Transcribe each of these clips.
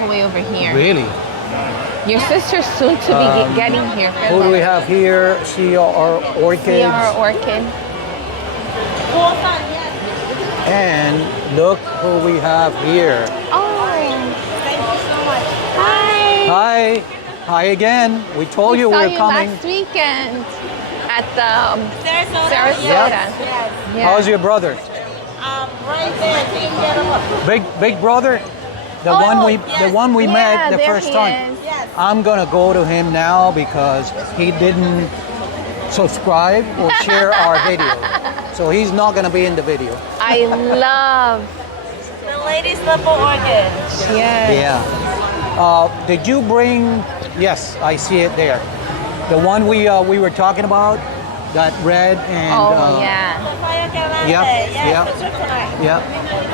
the way over here. Really? Your sister's soon to be getting here. Who do we have here? See our orchids. See our orchid. And look who we have here. Oh, thank you so much. Hi. Hi. Hi again. We told you we're coming. Last weekend at the Sarasota. Yep. Yeah. How's your brother? Right there. Big brother? The one we met the first time. Yes. I'm gonna go to him now because he didn't subscribe or share our video. So he's not gonna be in the video. I love The ladies love orchid. Yeah. Did you bring? Yes, I see it there. The one we were talking about, that red and. Yeah.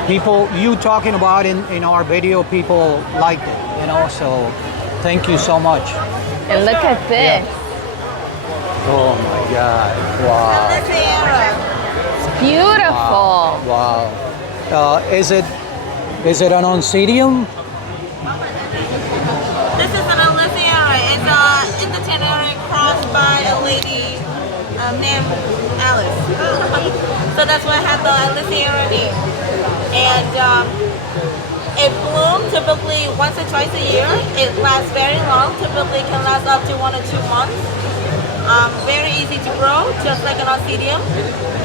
People, you talking about in our video, people liked it, you know. So, thank you so much. And look at this. Oh my God! Wow. It's beautiful. Wow. Is it an oncidium? This is an Elysiara. It's a Tenere crossed by a lady named Alice. So that's why I have the Elysiara name. And it blooms typically once or twice a year. It lasts very long. Typically can last up to 1 or 2 months. Very easy to grow, just like an oncidium,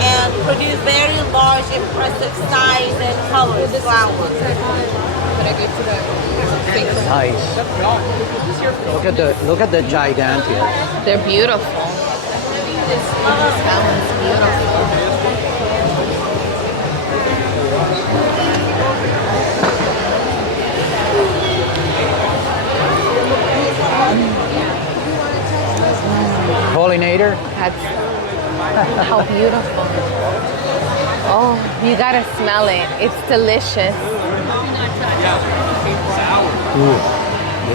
and produce very large, impressive size and colors, flowers. Nice. Look at the gigantea. They're beautiful. That one's beautiful. Pollinator. That's how beautiful. Oh, you gotta smell it. It's delicious. Ooh.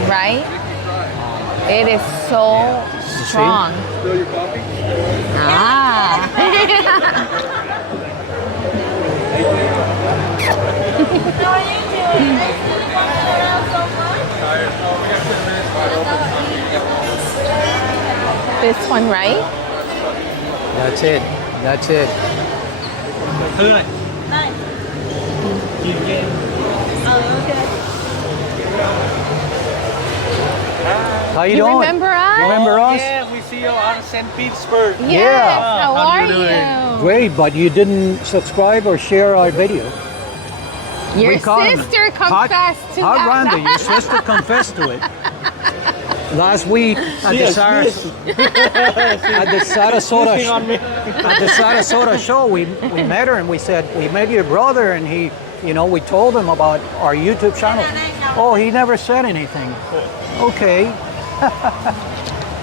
Right? It is so strong. Ah. How are you doing? I see you walking around so much. This one, right? That's it. That's it. Nice. Oh, okay. How you You doing? remember us? Remember us? Yeah, we see you on St. Petersburg. Yes. Yeah. How How are you doing? you? Great, but you didn't subscribe or share our video. Your We come- sister confessed to How that. random, your sister confessed to it. Last week at the Sarasota show, we met her and we said, we met your brother, and he, you know, we told him about our YouTube channel. Oh, he never said anything. Okay.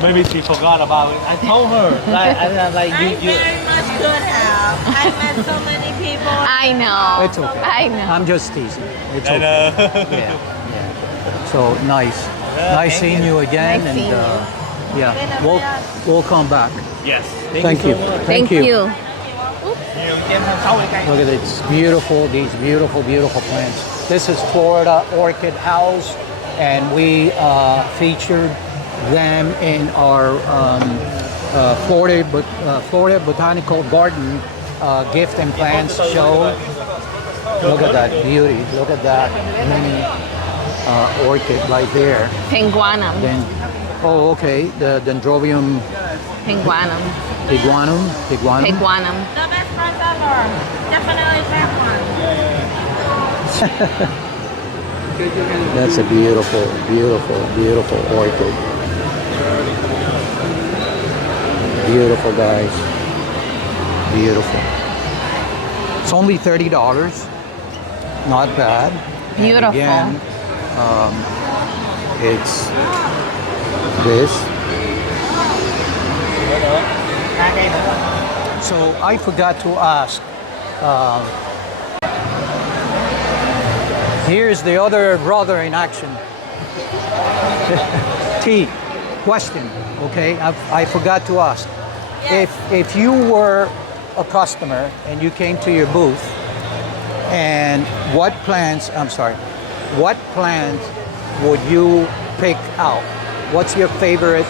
Maybe she forgot about it. I told her. I very much could have. I met so many people. I know. It's okay. I know. I'm just teasing. It's I okay. know. Yeah. So nice. Nice seeing you again. Nice seeing Yeah, we'll come back. Yes. Thank you. so much. Thank you. Look at it. It's beautiful. These beautiful, beautiful plants. This is Florida Orchid House, and we featured them in our Florida Botanical Garden gift and plants show. Look at that beauty. Look at that mini orchid right there. Penguinum. Then, oh, okay, the Dendrobium Penguinum. piguanum. Penguinum. The best price ever. Definitely that one. That's a beautiful, beautiful, beautiful orchid. Beautiful, guys. Beautiful. It's only $30. Not bad. And Beautiful. again, it's this. So I forgot to ask. Here's the other brother in action. T, question, okay? I forgot to ask. Yes. If you were a customer and you came to your booth, and what plants would you pick out? What's your favorite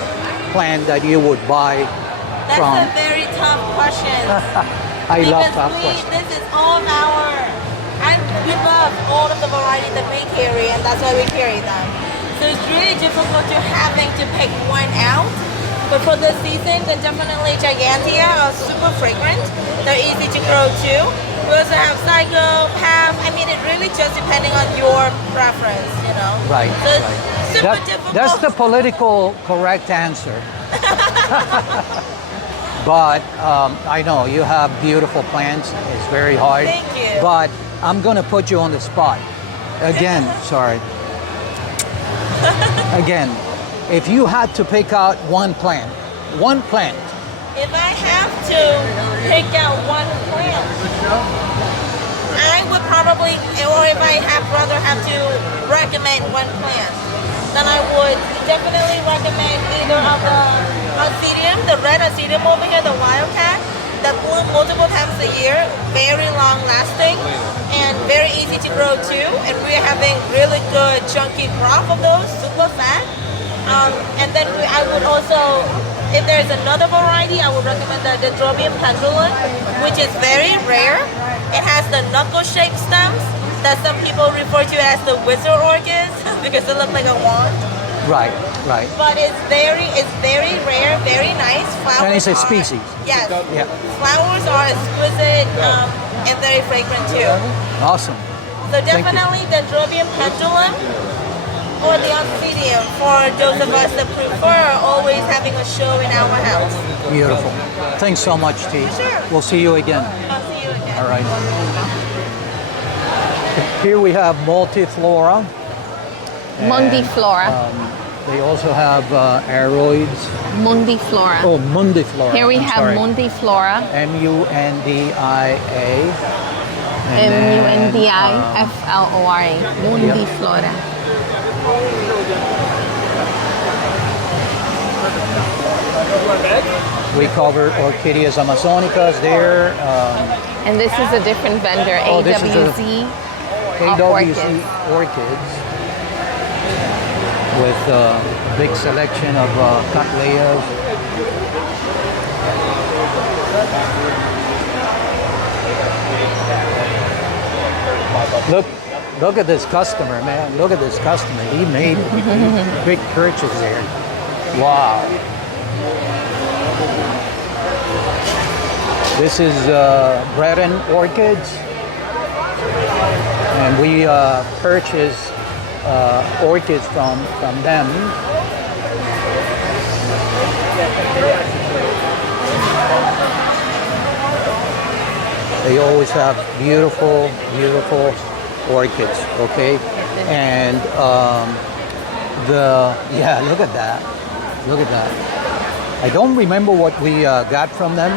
plant that you would buy That's from? a very tough question. I love Because tough questions. this is all we love all of the variety that we carry, and that's why we carry them. So it's really difficult to having to pick one out. But for this season, then definitely Gigantea are super fragrant. They're easy to grow too. We also have Psycho, Path. I mean, it really just depending on your preference, you know. Right, So it's right. super difficult. That's the political correct answer. But I know you have beautiful plants. It's very hard. Thank you. But I'm going to put you on the spot. Again, sorry. Again, if you had to pick out one plant, If I have to pick out one plant, I would probably, or if I rather have to recommend one plant, then I would definitely recommend either of the Oncidium, the red Oncidium over here, the Wildcat, that bloom multiple times a year, very long lasting, and very easy to grow too. And we're having really good chunky crop of those, super fat. And then I would also, if there's another variety, I would recommend the Dendrobium pendulum, which is very rare. It has the knuckle-shaped stems that some people refer to as the wizard orchids because they look like a wand. right, right. But it's very rare, very nice. Flowers And it's a are- species. Yes. Yeah. Flowers are exquisite and very fragrant too. Awesome. So you. definitely the Dendrobium pendulum or the Oncidium for those of us that prefer always having a show in our house. Beautiful. Thanks so much, T. Sure. We'll see you again. I'll see you again. All right. Here we have multiflora. And, Mundiflora. They also have aeroids. Mundiflora. Oh, mundiflora. Here we I'm have sorry. Mundiflora. M-U-N-D-I-A. And then, Mundiflora. Mundiflora. we covered Orchideas amazonicas there. And this is a different vendor, Oh, this is a- AWZ. AWC Orchids with a big selection of cattleyas. Look at this customer, man. Look at this customer. He made a big purchase there. Wow. This is Breton Orchids. And we purchase orchids from them. They always have beautiful, beautiful orchids, okay? And look at that. Look at that. I don't remember what we got from them,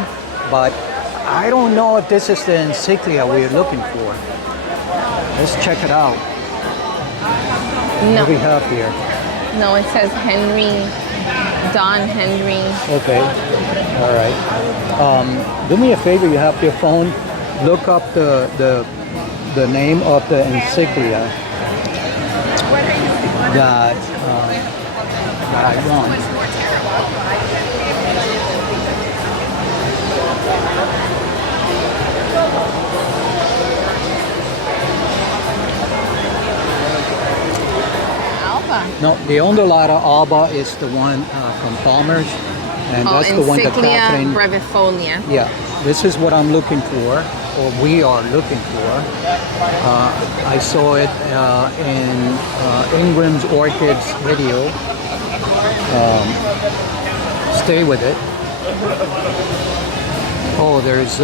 but I don't know if this is the encyclia we're looking for. Let's check it out. No, What do we have here? no, it says Henry, Don Henry. Okay. All right. Do me a favor. You have your phone. Look up the name of the encyclia that I want. Alba. No, the Undulata alba is the one from Palmer's, and that's the one that Encyclia Catherine. brevifolia. Yeah, this is what I'm looking for, or we are looking for. I saw it in Ingram's Orchids video. Stay with it. Oh, there's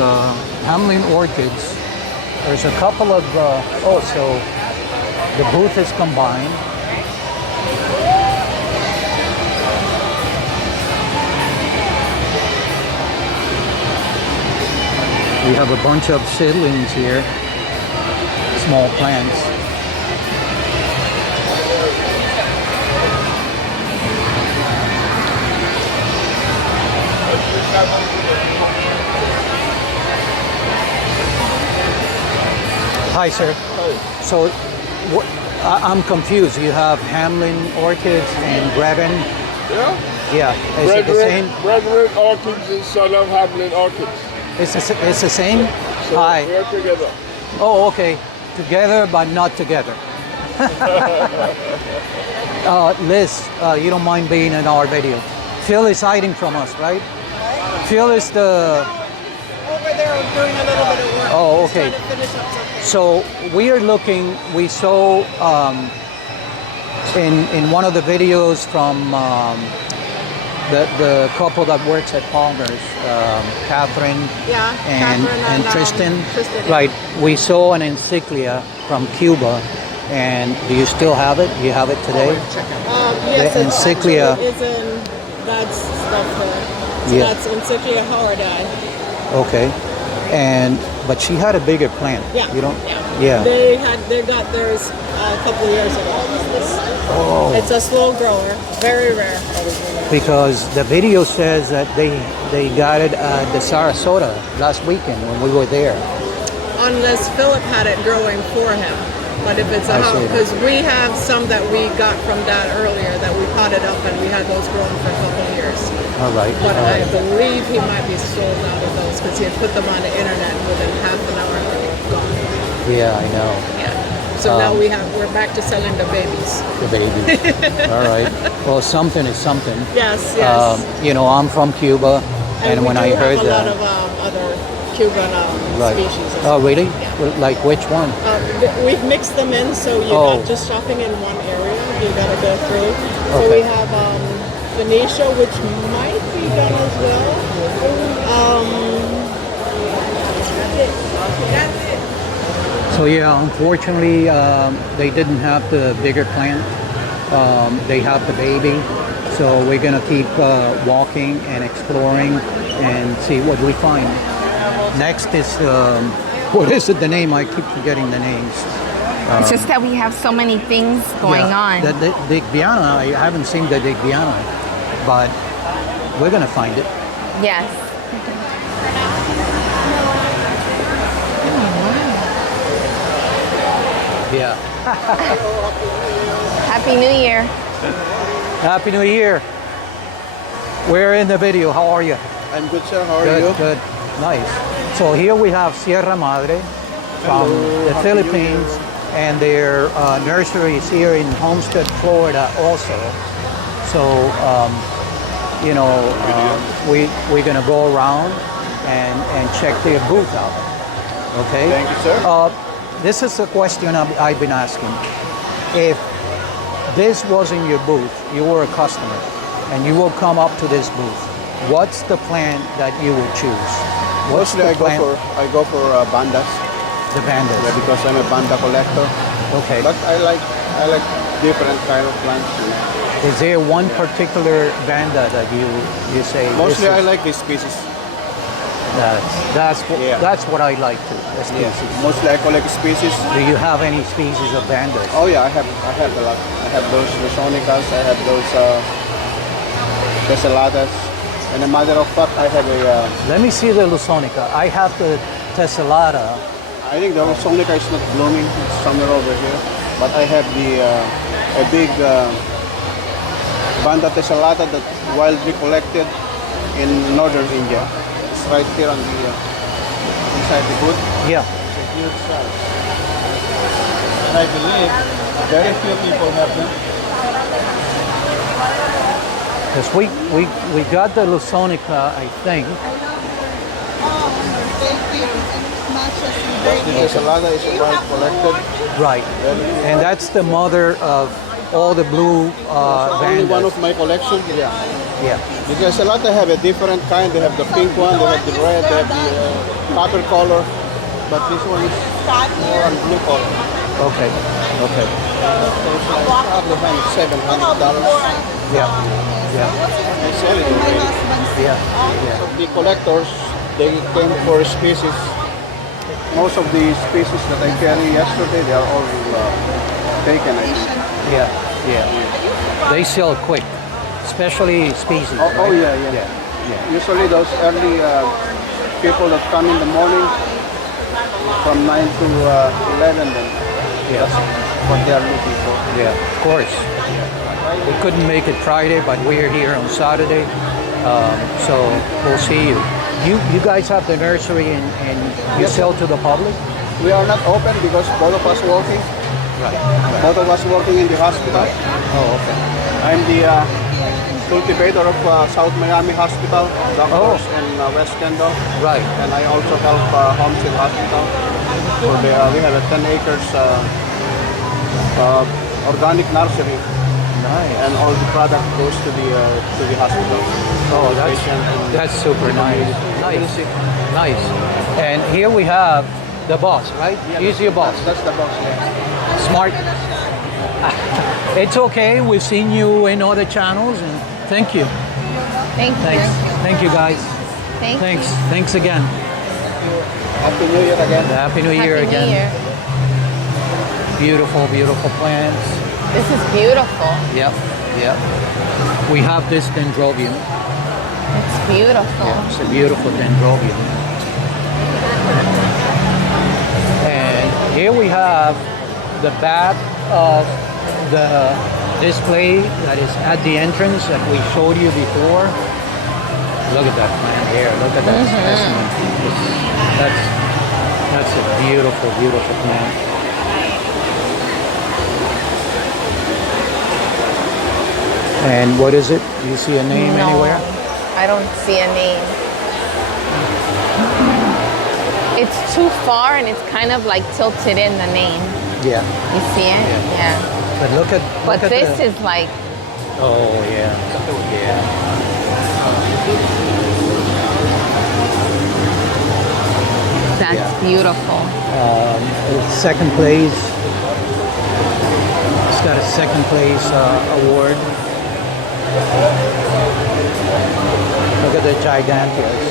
Hamlin Orchids. There's a couple of, so the booth is combined. We have a bunch of seedlings here, small plants. Hi, sir. So, I'm confused. You have Hamlin orchids and Brevin. Yeah. Yeah. Is it the same? Red orchids is son of Hamlin orchids. It's the same? So Hi. we're together. Oh, okay. Together, but not together. Liz, you don't mind being in our video. Phil is hiding from us, right? Phil is the... Over there doing a little bit of work. Oh, He's okay. trying to finish up something. So we are looking, we saw in one of the videos from the couple that works at Palmer's, Catherine Yeah, and Catherine and, Tristan. Tristan. Right, we saw an encyclia from Cuba, and do you still have it? Do you have it today? Yes, The it encyclia. actually is in God's stuff there. So Yeah. that's Encyclia Howardai. Okay, but she had a bigger plant. Yeah. You don't? Yeah. They got theirs a couple of years ago. Oh. It's a slow grower, very rare. Because the video says that they got it at the Sarasota last weekend when we were there. Unless Philip had it growing for him. But if it's a I house, see. because we have some that we got from Dad earlier that we potted up and we had those growing for a couple of years. All right. But all I right. believe he might be sold out of those because he had put them on the internet and within half an hour they were gone. Yeah, I know. Yeah. So now we're back to selling the babies. The babies. All right. Well, something is something. Yes, yes. You know, I'm from Cuba, and we when do I heard have a that. lot of other Cuban Right. species. as Oh, well. really? Yeah. Well, like which one? We've mixed them in, so you're Oh. not just shopping in one area. You got to go through. So Okay. we have Phoenicia, which might be done as well. So yeah, unfortunately, they didn't have the bigger plant. They have the baby. So we're gonna keep walking and exploring and see what we find. Next is what is it? The name? I keep forgetting the names. It's just that we have so many things going on. The Digbiana, I haven't seen the Digbiana, but we're gonna find it. Yes. Yeah. Happy New Year. Happy New Year. We're in the video. How are you? I'm good, sir. How are Good, you? good. Nice. So here we have Sierra Madre from the Happy Philippines, New Year. and their nursery is here in Homestead, Florida also. So, we're going to go around and check their booth out. Okay? Thank you, sir. This is a question I've been asking. If this was in your booth, you were a customer, and you will come up to this booth, what's the plant that you would choose? What's Mostly the plant? I go for Vandas. The Vandas. Yeah, because I'm a Vanda collector. Okay. But I like different kind of plants. You know. Is there one particular Vanda that you say? Mostly this I is- like these species. Yeah. That's what I like too. The Yeah. species. Mostly I collect species. Do you have any species of Vandas? Oh yeah, I have a lot. I have those Lusonicas, I have those Tessellatas. And a matter of fact, I have a. Let me see the Lusonica. I have the Tessellata. I think the Lusonica is not blooming. It's somewhere over here. But I have a big Vanda Tessellata that wildly collected in northern India. It's right here on the inside the booth. Yeah. It's a huge size. And I believe very few people have them. Because we got the Lusonica, I think. The Tessellata is wild collected. Right. And that's the mother of all the blue Only one Vandas. of my collection. Yeah. Yeah. The Tessellata have a different kind. They have the pink one, they have the red, they have the copper color. But this one is more on blue color. Okay. Okay. So it's like probably $700. Yeah. Yeah. I sell it already. Yeah. Yeah. So the collectors, they came for species. Most of the species that I carry yesterday, they are all taken. I think. Yeah. Yeah. They sell quick, especially species. Oh, right? yeah. Yeah. Usually those early people that come in the morning from 9 to 11, then Yeah. what they are looking for. Yeah, of course. We couldn't make it Friday, but we're here on Saturday. So we'll see you. You guys have the nursery and you Yes, sell to the public? We are not open because both of us working. Right. Both of us working in the hospital. Oh, okay. I'm the cultivator of South Miami Hospital, doctors in West Kendall. Right. And I also help Homestead Hospital. So we have a 10 acres organic nursery, Nice. and all the product goes to the hospital. Oh, that's super nice. Nice. Nice. And here we have the boss, right? He's your boss. That's the box. Yeah. Smart. It's okay. We've seen you in other channels, and thank you. Thank you. Thanks. Thank you, guys. Thanks. Thanks again. Happy New Year again. Happy New Year Happy again. New Year. Beautiful, beautiful plants. This is beautiful. Yep, yep. We have this dendrobium. It's beautiful. It's a beautiful dendrobium. And here we have the back of the display that is at the entrance that we showed you before. Look at that plant here. Look at that specimen. That's a beautiful, beautiful plant. And what is it? Do you see a name No, anywhere? I don't see a name. It's too far and it's kind of like tilted in the name. Yeah. You see it? Yeah. But look at. But look at this the, is like, Oh yeah. Yeah. that's Yeah. beautiful. Second place. It's got a second place award. Look at the giganteas.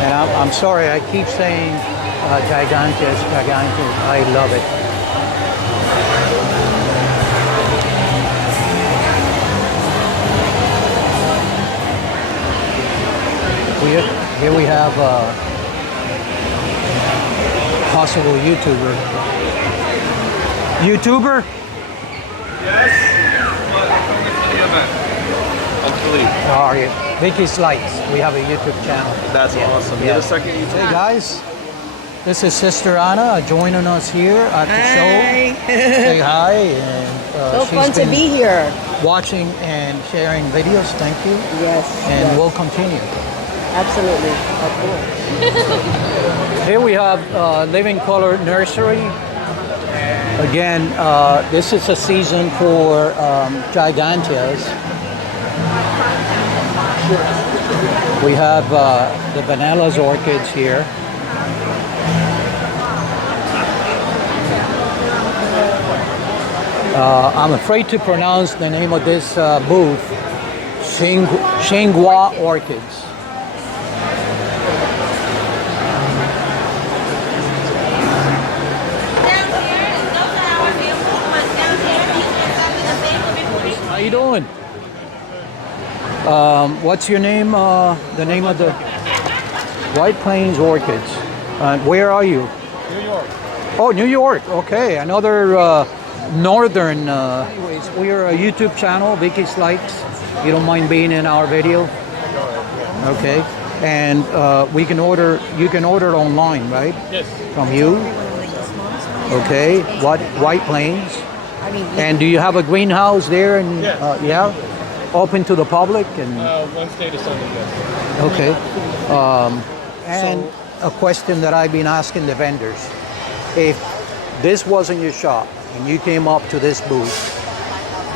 And I'm sorry, I keep saying giganteas. I love it. Here we have a possible YouTuber. YouTuber? How are you? VICKY'S Lights. We have a YouTube channel. That's awesome. Yeah. You have a second YouTube? Hey guys, this is Sister Anna joining us here at the show. Say hi. And, So fun to be here. Watching and sharing videos. Thank you. Yes. And yes. we'll continue. Absolutely. Of course. Here we have Living Color Nursery. Again, this is a season for giganteas. We have the Vanellas orchids here. I'm afraid to pronounce the name of this booth, Xinghua Orchids. How you doing? What's your name? The name of the White Plains Orchids. Where are you? New York. Oh, New York. Okay, another northern. Anyways, we are a YouTube channel, VICKY'S Lights. You don't mind being in our video? Okay, and we can order. You can order online, right? Yes. From you. Okay. What White Plains? And do you have a greenhouse there? And Yes. yeah, open to the public and. Wednesday to Sunday, yes. Okay. And a question that I've been asking the vendors. If this wasn't your shop and you came up to this booth,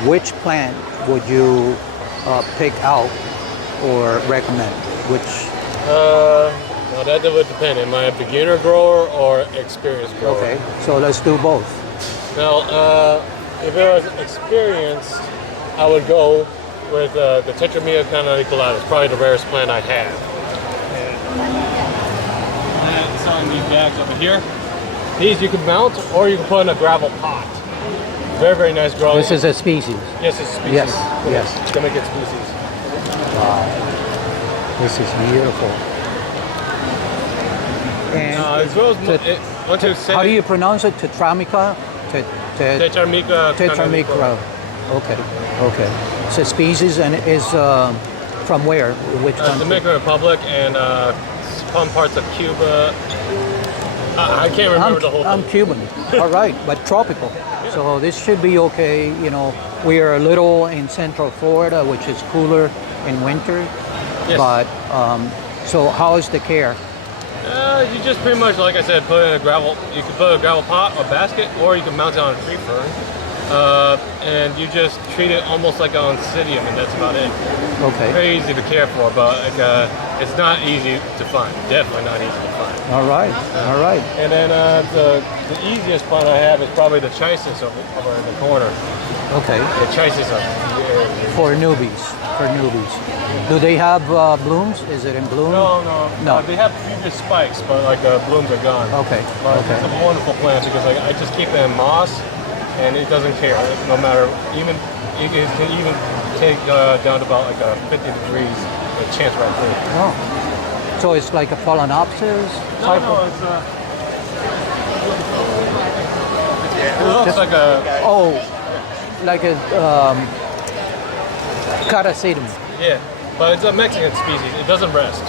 which plant would you pick out or recommend? Which? Well, that would depend. Am I a beginner grower or experienced grower? Okay, so let's do both. Now, if it was experienced, I would go with the Tamiami International. It's probably the rarest plant I have. And it's on these bags over here. These you can mount or you can put in a gravel pot. Very, very nice growing. This is a species. Yes, it's a species. Yes, yes. It's gonna get species. Wow. This is beautiful. And As well as how do you pronounce it? Tetramica? Tetramica. Tetramica. Okay, okay. So species and is from where? Which country? Dominican Republic and some parts of Cuba. I can't remember the whole thing. I'm Cuban. All right, but tropical. So this should be okay. You know, we are a little in Central Florida, which is cooler in winter. Yes. But so how is the care? You just pretty much, like I said, put it in a gravel. You can put a gravel pot or basket, or you can mount it on a tree fern. And you just treat it almost like an oncidium, and that's about it. Okay. Very easy to care for, but it's not easy to find. Definitely not easy to find. All right. All right. And then the easiest plant I have is probably the chisis over in the corner. Okay. The chisis For newbies. For newbies. Do they have blooms? Is it in bloom? No. They have previous spikes, but like the blooms are gone. Okay. But Okay. it's a wonderful plant because like I just keep it in moss, and it doesn't care. No matter it can even take down to about like 50 degrees, a chance right through. Oh. So it's like a phalaenopsis type of. It's it looks like a like a caracidum. yeah, but it's a Mexican species. It doesn't rest.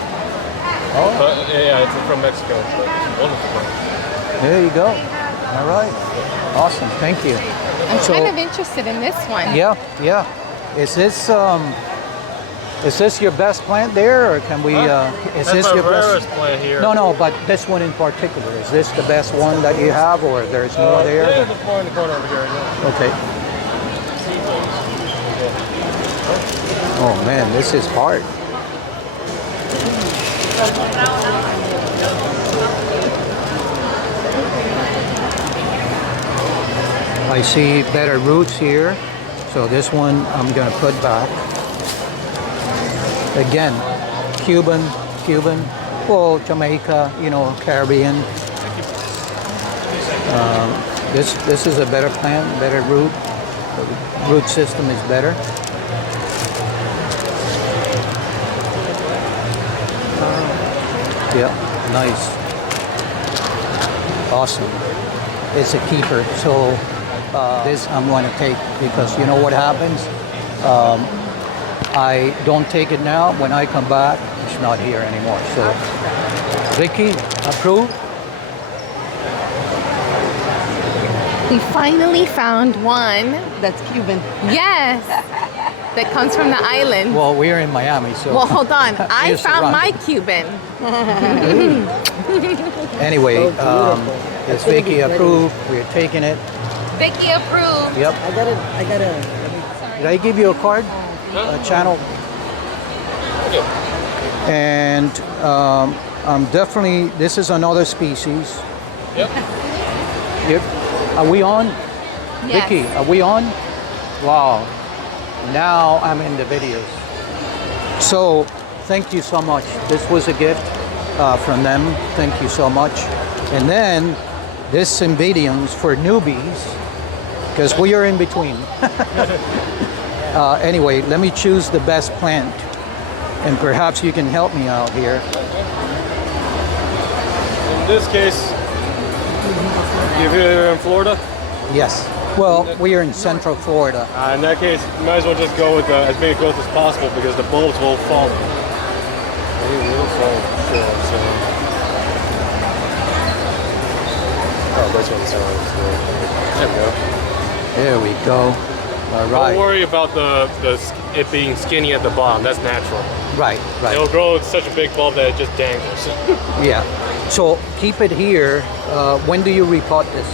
Oh. But yeah, it's from Mexico. It's wonderful plant. There you go. All right. Awesome. Thank you. I'm kind of interested in this one. Yeah, yeah. Is this your best plant there, or can we? Is That's this my your rarest best? plant here. No, but this one in particular. Is this the best one that you have, or there's more there? Yeah, there's more in the corner over here. Yeah. Okay. Oh man, this is hard. I see better roots here, so this one I'm gonna put back. Again, Cuban, well, Jamaica, you know, Caribbean. This is a better plant, better root. The root system is better. Yeah, nice. Awesome. It's a keeper. So this I'm going to take because you know what happens? I don't take it now. When I come back, it's not here anymore. So Vicky, approved? We finally found one. That's Cuban. Yes. That comes from the island. Well, we're in Miami, so. Well, hold on. I Yes, found right. my Cuban. Anyway, it's Vicky approved. We're taking it. Vicky approved. Yep. I gotta. Did I give you a card? A channel? Okay. And I'm definitely, this is another species. Yep. Yep. Are we on? Yes. Vicky, are we on? Wow. Now I'm in the videos. So thank you so much. This was a gift from them. Thank you so much. And then this Cymbidiums for newbies, because we are in between. Anyway, let me choose the best plant, and perhaps you can help me out here. In this case, you're here in Florida? Yes. Well, we are in Central Florida. In that case, you might as well just go with as big a growth as possible because the bulbs will fall. They will fall, sure. So. Oh, this one's There we go. There we go. All right. Don't worry about it being skinny at the bottom. That's natural. Right, right. It'll grow with such a big bulb that it just dangles. Yeah. So keep it here. When do you repot this?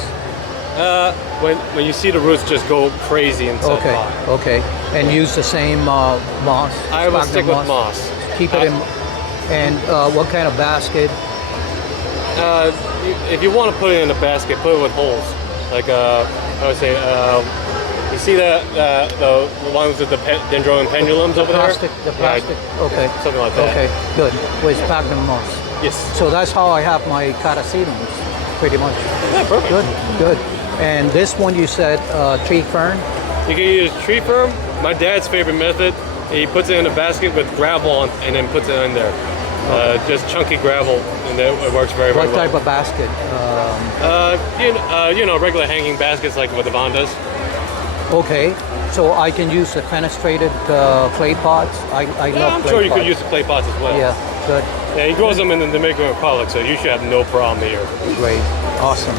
When you see the roots just go crazy inside the pot. Okay. And use the same moss. I will sphagnum stick with moss. Keep it in. And what kind of basket? If you want to put it in a basket, put it with holes. Like I would say, you see the ones with the dendrobium pendulums over Plastic. there? The plastic. Okay. Something like that. Okay. Good. With sphagnum moss. Yes. So that's how I have my caracidums, pretty much. Yeah, perfect. Good. Good. And this one you said tree fern. You can use tree fern. My dad's favorite method. He puts it in a basket with gravel on, and then puts it in there. Just chunky gravel, and it works very, very What well. type of basket? Regular hanging baskets like with the Vandas. Okay, so I can use the fenestrated clay pots. I love I'm clay sure you pots. could use the clay pots as well. Yeah, good, Yeah, he grows them in the Dominican Republic, so you should have no problem here. great, awesome.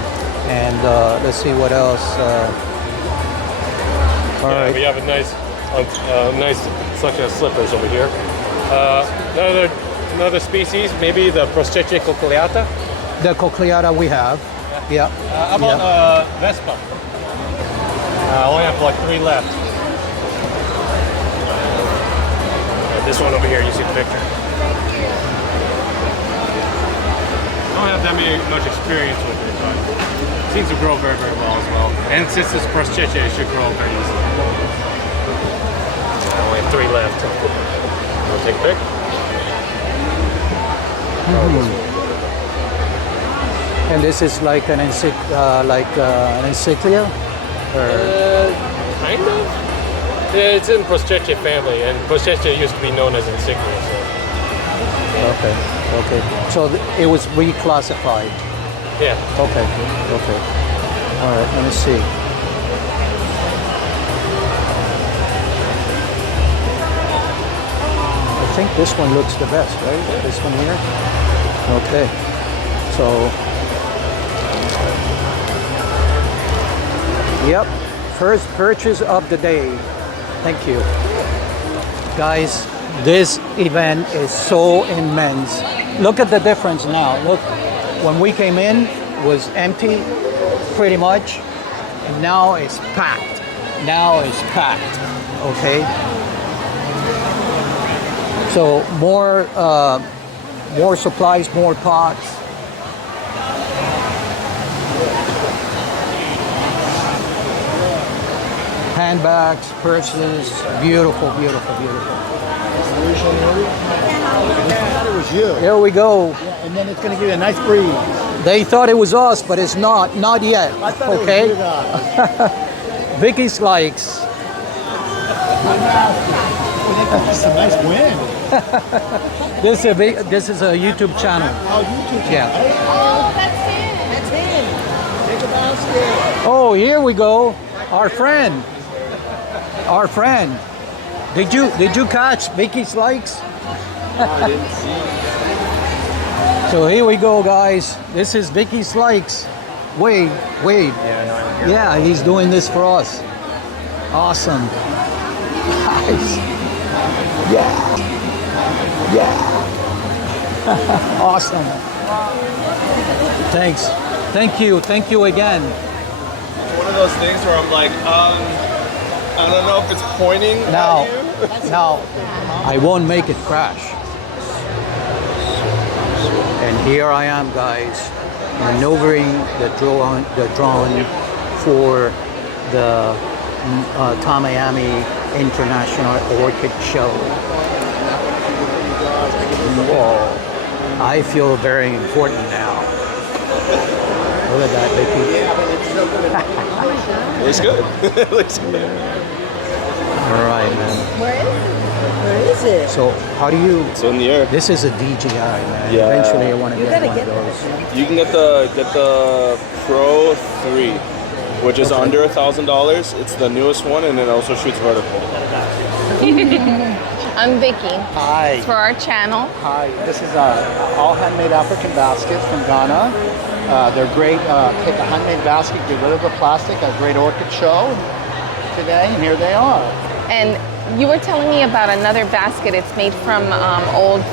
And let's see what else. All Yeah, right. we have a nice selection of slippers over here. Another species, maybe the Prosceche cochleata. The cochleata we have. Yeah. How about Vespa? I only have like 3 left. This one over here, you see the picture. I don't have that much experience with it, but it seems to grow very, very well as well. And since it's Prosceche, it should grow very easily. I only have 3 left. I'll take a pic. And this is like an encyclia? Kind of. Yeah, it's in Prosceche family, and Prosceche used to be known as insignia. So. Okay, okay. So it was reclassified. Yeah. Okay, okay. All right, let me see. I think this one looks the best, right? This one here? Okay. So, yep, first purchase of the day. Thank you. Guys, this event is so immense. Look at the difference now. Look, when we came in, it was empty, pretty much. And now it's packed. Now it's packed, okay? So more supplies, more pots. Handbags, purses, beautiful, beautiful, beautiful. I thought it was you. Here we go. Yeah, and then it's going to give you a nice breeze. They thought it was us, but it's not yet. I thought it Okay. was you guys. Vicky's likes. This is a nice win. This is a YouTube channel. Oh, YouTube. Yeah. Oh, that's it. That's him. Take a basket. Oh, here we go. Our friend. Our friend. Did you catch Vicky's likes? I didn't see. So here we go, guys. This is Vicky's likes. Wade. Yeah, he's doing this for us. Awesome. Nice. Yeah. Awesome. Thanks. Thank you again. One of those things where I'm like, I don't know if it's pointing Now, at you. now, I won't make it crash. And here I am, guys, maneuvering the drone for the Tamiami International Orchid Show. Whoa. I feel very important now. Look at that, Vicky. Looks good. Looks good. All right, man. Where is it? So how do you? It's in the air. This is a DJI, man. Yeah. Eventually, I want to You get gotta one get of those. You can get the Pro 3, which is Okay. under $1,000. It's the newest one, and it also shoots vertical. I'm Vicky. Hi. It's for our channel. Hi. This is all handmade African baskets from Ghana. They're great. Take a handmade basket, get rid of the plastic. A great orchid show today, and here they are. And you were telling me about another basket. It's made from old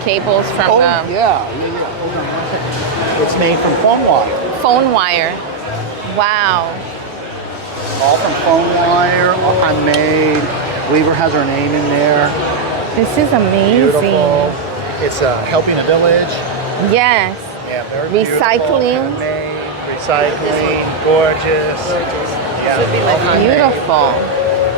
cables from Yeah. Hold on one second. It's made from foam wire. phone wire. Wow. All from foam wire, all handmade. Weaver has her name in there. This is amazing. Beautiful. It's helping a village. Yes. Yeah, very Recycling. beautiful, handmade, recycling, gorgeous. Yeah, all handmade. Beautiful.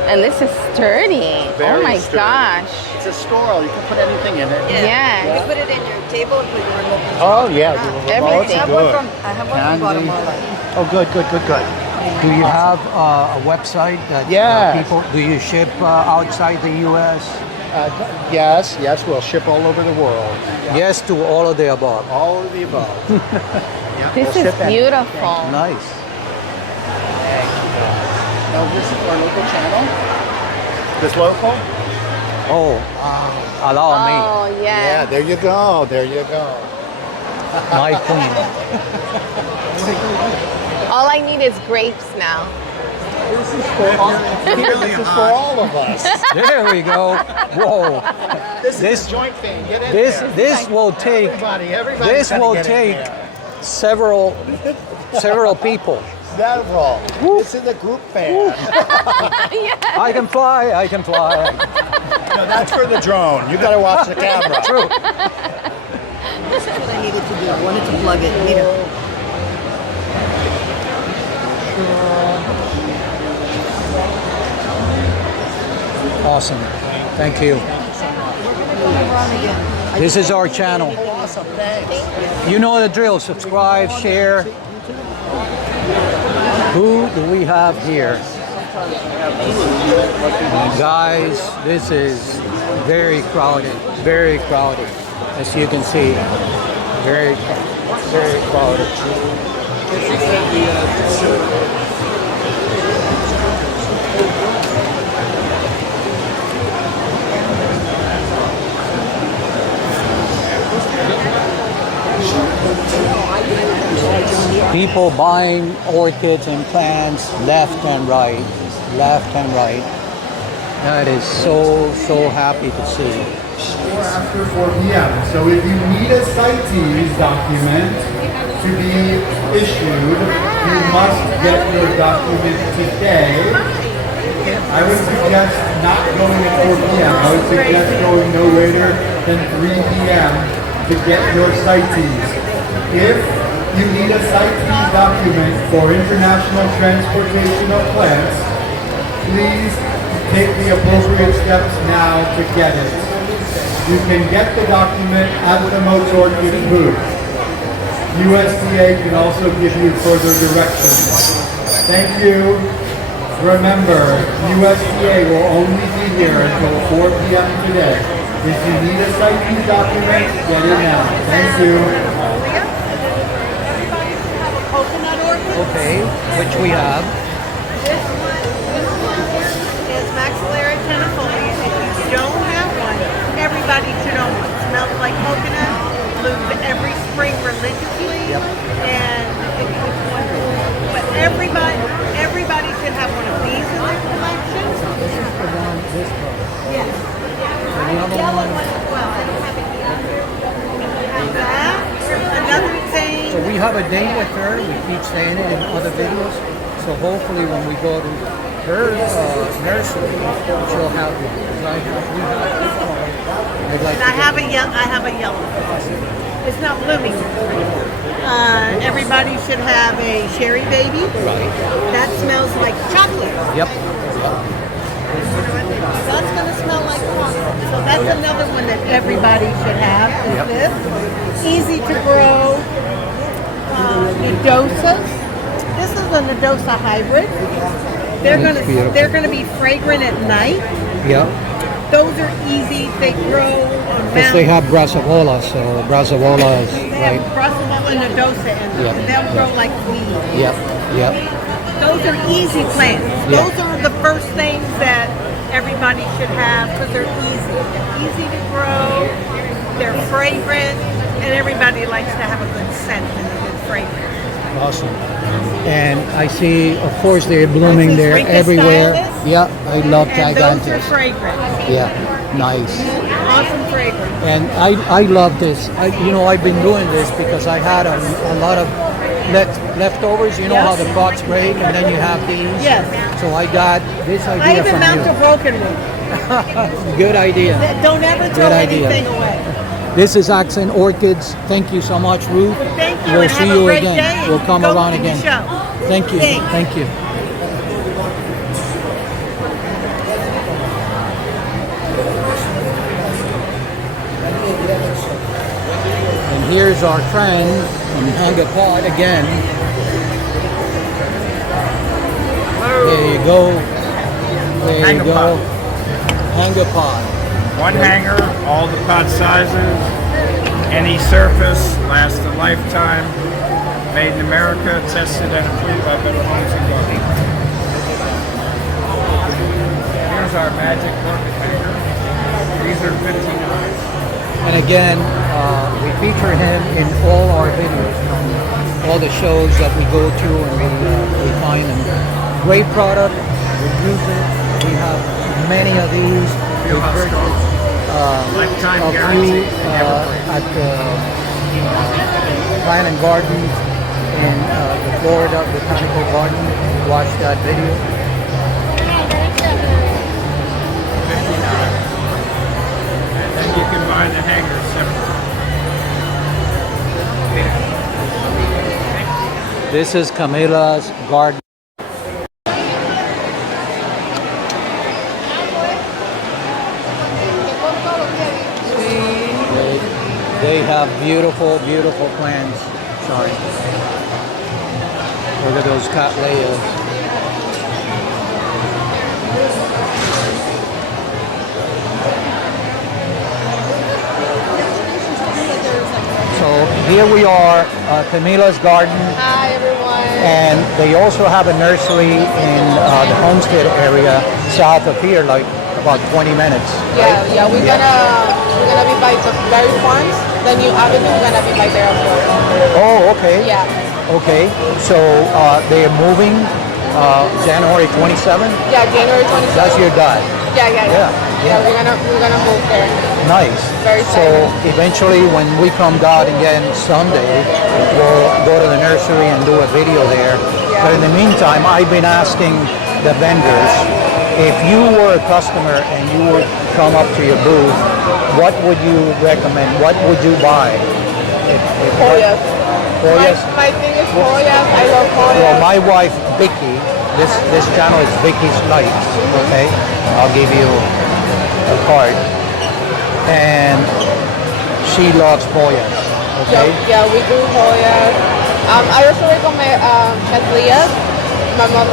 And this is sturdy. Very oh my sturdy. gosh. It's a store. You can put anything in it. Yes. You put it in your table and put your remote control. Oh yeah, Everything. I have one from Candy. Guatemala. Oh, good. Do you have a website that Yes. people? Do you ship outside the U.S.? Yes, yes, we'll ship all over the world. Yes to all of the above. All of the above. Yeah, This we'll is ship anything. beautiful. Nice. Now, this is our local channel. This local? Oh, allow me. Oh, Yeah, yeah. there you go. There you go. My queen. All I need is grapes now. This is for all, this is for all of us. There we go. Whoa. This This- is a joint thing. Get in This there. this will take Everybody. this will take several people. Several. This is a group fan. I can fly. I can fly. No, that's for the drone. You gotta watch the camera. True. This is what I needed to do. I wanted to plug it. Mira. Awesome. Thank you. This is our channel. Awesome. Thanks. You know the drill. Subscribe, share. Who do we have here? Guys, this is very crowded. Very crowded. As you can see, very crowded. People buying orchids and plants left and right, left and right. That is so happy to see. Or after 4 p.m. So if you need a CITES document to be issued, you must get your document today. I would suggest not going at 4 p.m. I would suggest going no later than 3 p.m. to get your CITES. If you need a CITES document for international transportation of plants, please take the appropriate steps now to get it. You can get the document at the Most Orchid booth. USDA can also give you further directions. Thank you. Remember, USDA will only be here until 4 p.m. today. If you need a CITES document, get it now. Thank you. Coconut orchid. Okay, which we have. This one is Maxillary tenafolia. If you don't have one, everybody should own one. Smells like coconut, blooms every spring religiously, and it's wonderful. But everybody should have one of these in their collection. This is the one, this color. Yes. The other Yellow one. one as well. I don't have it here. Have that. Another thing. So we have a date with her. We keep saying it in other videos. So hopefully when we go to her nursery, she'll have one. We have this one. I'd like And to I have get a yellow. It's not blooming. Everybody should have a cherry baby. Right. That smells like chocolate. Yep. That's going to smell like chocolate. So that's another one that everybody should have. Is Yep. this easy to grow Nidosas? This is a Nidosa hybrid. That's beautiful. They're going to be fragrant at night. Yep. Those are easy. They grow on Because they mountains. have brassavola, so brassavola is They right. have Brassavola and Nidosa in them. Yep. And they'll grow like weeds. Yep. Yep. Those are easy plants. Yeah. Those are the first things that everybody should have because they're easy. They're easy to grow. They're fragrant, and everybody likes to have a good scent and a good fragrance. Awesome. And I see, of course, they're blooming Like these there Rinca everywhere. stylus. Yeah, I love And those are gigantes. fragrant. Yeah, nice. Awesome fragrance. And I love this. I've been doing this because I had a lot of leftovers. You know Yes. how the pots break, and then you have these. Yes. So I got this I idea even from mount a you. broken one. Good idea. Don't ever throw Good idea. anything away. This is Accent Orchids. Thank you so much, Ruth. Thank you, We'll and see have a you great again. day. We'll come Go around to the again. show. Thank you. Thanks. Thank you. And here's our friend from Hang a Pod again. There you go. There you go. Hang a Pod. One hanger, all the pot sizes, any surface, lasts a lifetime. Made in America, tested and approved by Better Homes and Gardens. Here's our magic orchid hanger. These are $15. And again, we feature him in all our videos from all the shows that we go to, and we find him. Great product. We use it. We have many of these. We purchased Lifetime a few guarantee. at the Plant and Garden in the Florida Botanical Garden. Watch that video. And you can buy the hanger separately. This is Camila's garden. They have beautiful, beautiful plants. Sorry. Look at those cattleyas. So here we are, Camila's garden. Hi everyone. And they also have a nursery in the Homestead area south of here, like about 20 minutes. Yeah, right? yeah, we're gonna be by the Berry Farms, the new avenue. We're gonna be by there as well. Oh, okay. Yeah. Okay, so they're moving January 27th? Yeah, January 27th. That's your dad. Yeah. We're gonna move there. Nice. Very So eventually when we come down again Sunday, we'll go to the nursery and do a video there. Yeah. But in the meantime, I've been asking the vendors, if you were a customer and you would come up to your booth, what would you recommend? What would you buy? Hoyas. Hoyas? My thing is Hoyas. I love Hoyas. Well, my wife, Vicky, this channel is Vicky's Lights, okay? I'll give you a card. And she loves Hoyas, okay? Yeah, we do Hoyas. I also recommend Cattleyas. My mom,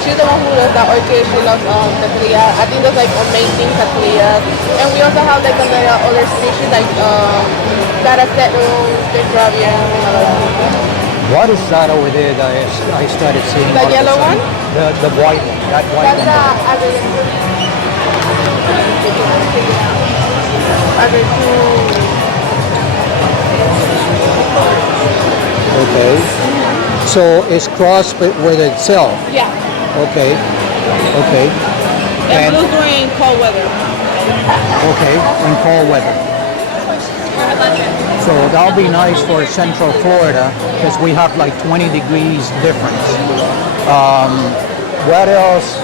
she's the one who does the orchid. She loves Cattleyas. I think that's like amazing Cattleyas. And we also have like another other species like Caracetum, Dendrobium, and other things. What is that over there that I started seeing? The all of a yellow sudden? one? The white one, that white That's one? Okay. So it's crossed with itself. Yeah. Okay. Okay. And blue during cold weather. Okay, in cold weather. So that'll be nice for Central Florida because we have like 20 degrees difference. What else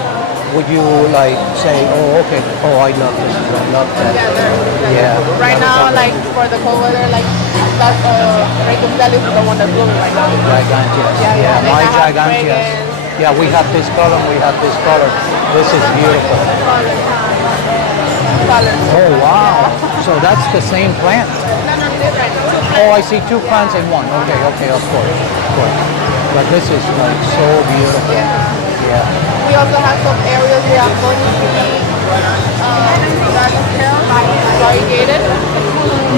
would you like say, oh, okay, oh, I love this, I love that. Yeah. Right now, like for the cold weather, like that's Rickenfellis is the one that's blooming right now. Giganteas. Yeah, My they have giganteas. fragrance. Yeah, we have this color, we have this color. This is beautiful. Colors. Oh, wow. So that's the same plant. Oh, I see two plants in one. Okay, okay, of course. But this is like so beautiful. Yeah. We also have some areas we have going to be variegated.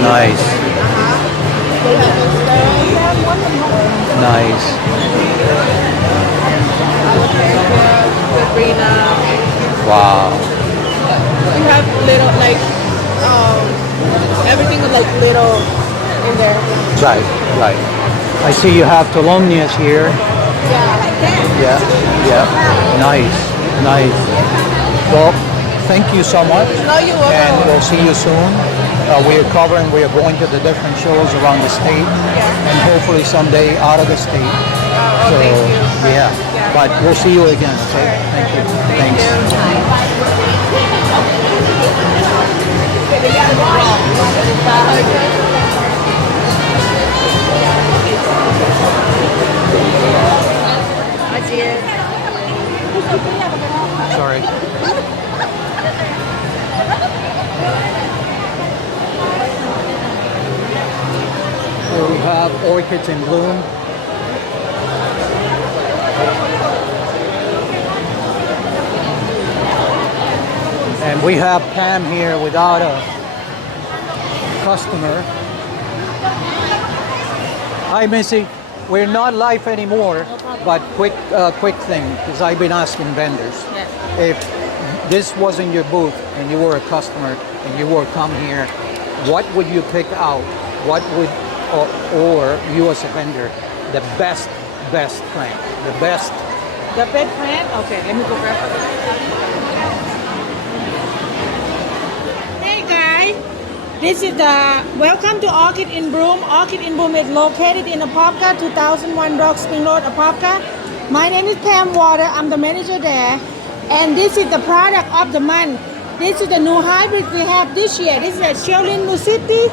Nice. Nice. Sabrina. Wow. We have little like everything is like little in there. Right, right. I see you have Tolomnias here. Yeah, yeah. Nice, nice. Well, thank you so much. No, you're welcome. And we'll see you soon. We are going to the different shows around the state, and hopefully someday out of the state. Oh, thank you. Yeah. But we'll see you again, okay? Thank you. Thanks. Sorry. Here we have orchids in bloom. And we have Pam here without a customer. Hi, Missy. We're not live anymore, but quick thing, because I've been asking vendors. Yes. If this wasn't your booth and you were a customer and you were come here, what would you pick out? What would, or you as a vendor, the best plant, the best? The bed plant? Okay, let me go grab it. Hey guys, this is the welcome to Orchid in Bloom. Orchid in Bloom is located in Apopka, 2001 Rock Spring Road, Apopka. My name is Pam Water. I'm the manager there, and this is the product of the month. This is the new hybrid we have this year. This is a Shaolin Luciti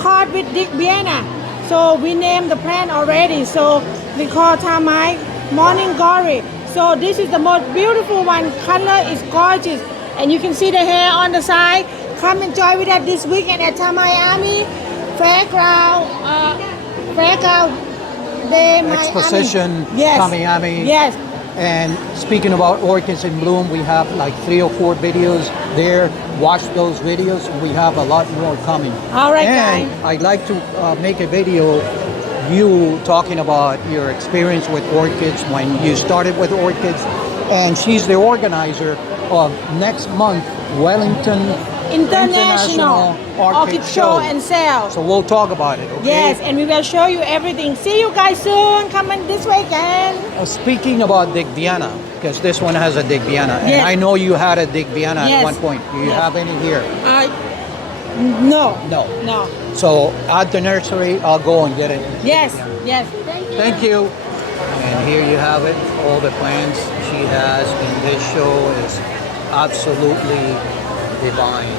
caught with Dick Vienna. So we named the plant already. So we call Tamai Morning Glory. So this is the most beautiful one. Color is gorgeous, and you can see the hair on the side. Come enjoy with us this weekend at Tamiami Fairground Day Exposition, yes. Tamiami. Yes. And speaking about orchids in bloom, we have like 3 or 4 videos there. Watch those videos. We have a lot more coming. All right, and guys. I'd like to make a video, you talking about your experience with orchids, when you started with orchids. And she's the organizer of next month, Wellington International Orchid Show and Sale. So we'll talk about it, okay? Yes, and we will show you everything. See you guys soon. Come on this weekend. Speaking about Dick Vienna, because this one has a Dick Vienna, and Yes. I know you had a Dick Vienna at Yes. one point. Do you Yes. have any here? No. No. No. So at the nursery, I'll go and get it. Yes. Yes. Thank you. And here you have it. All the plants she has in this show is absolutely divine.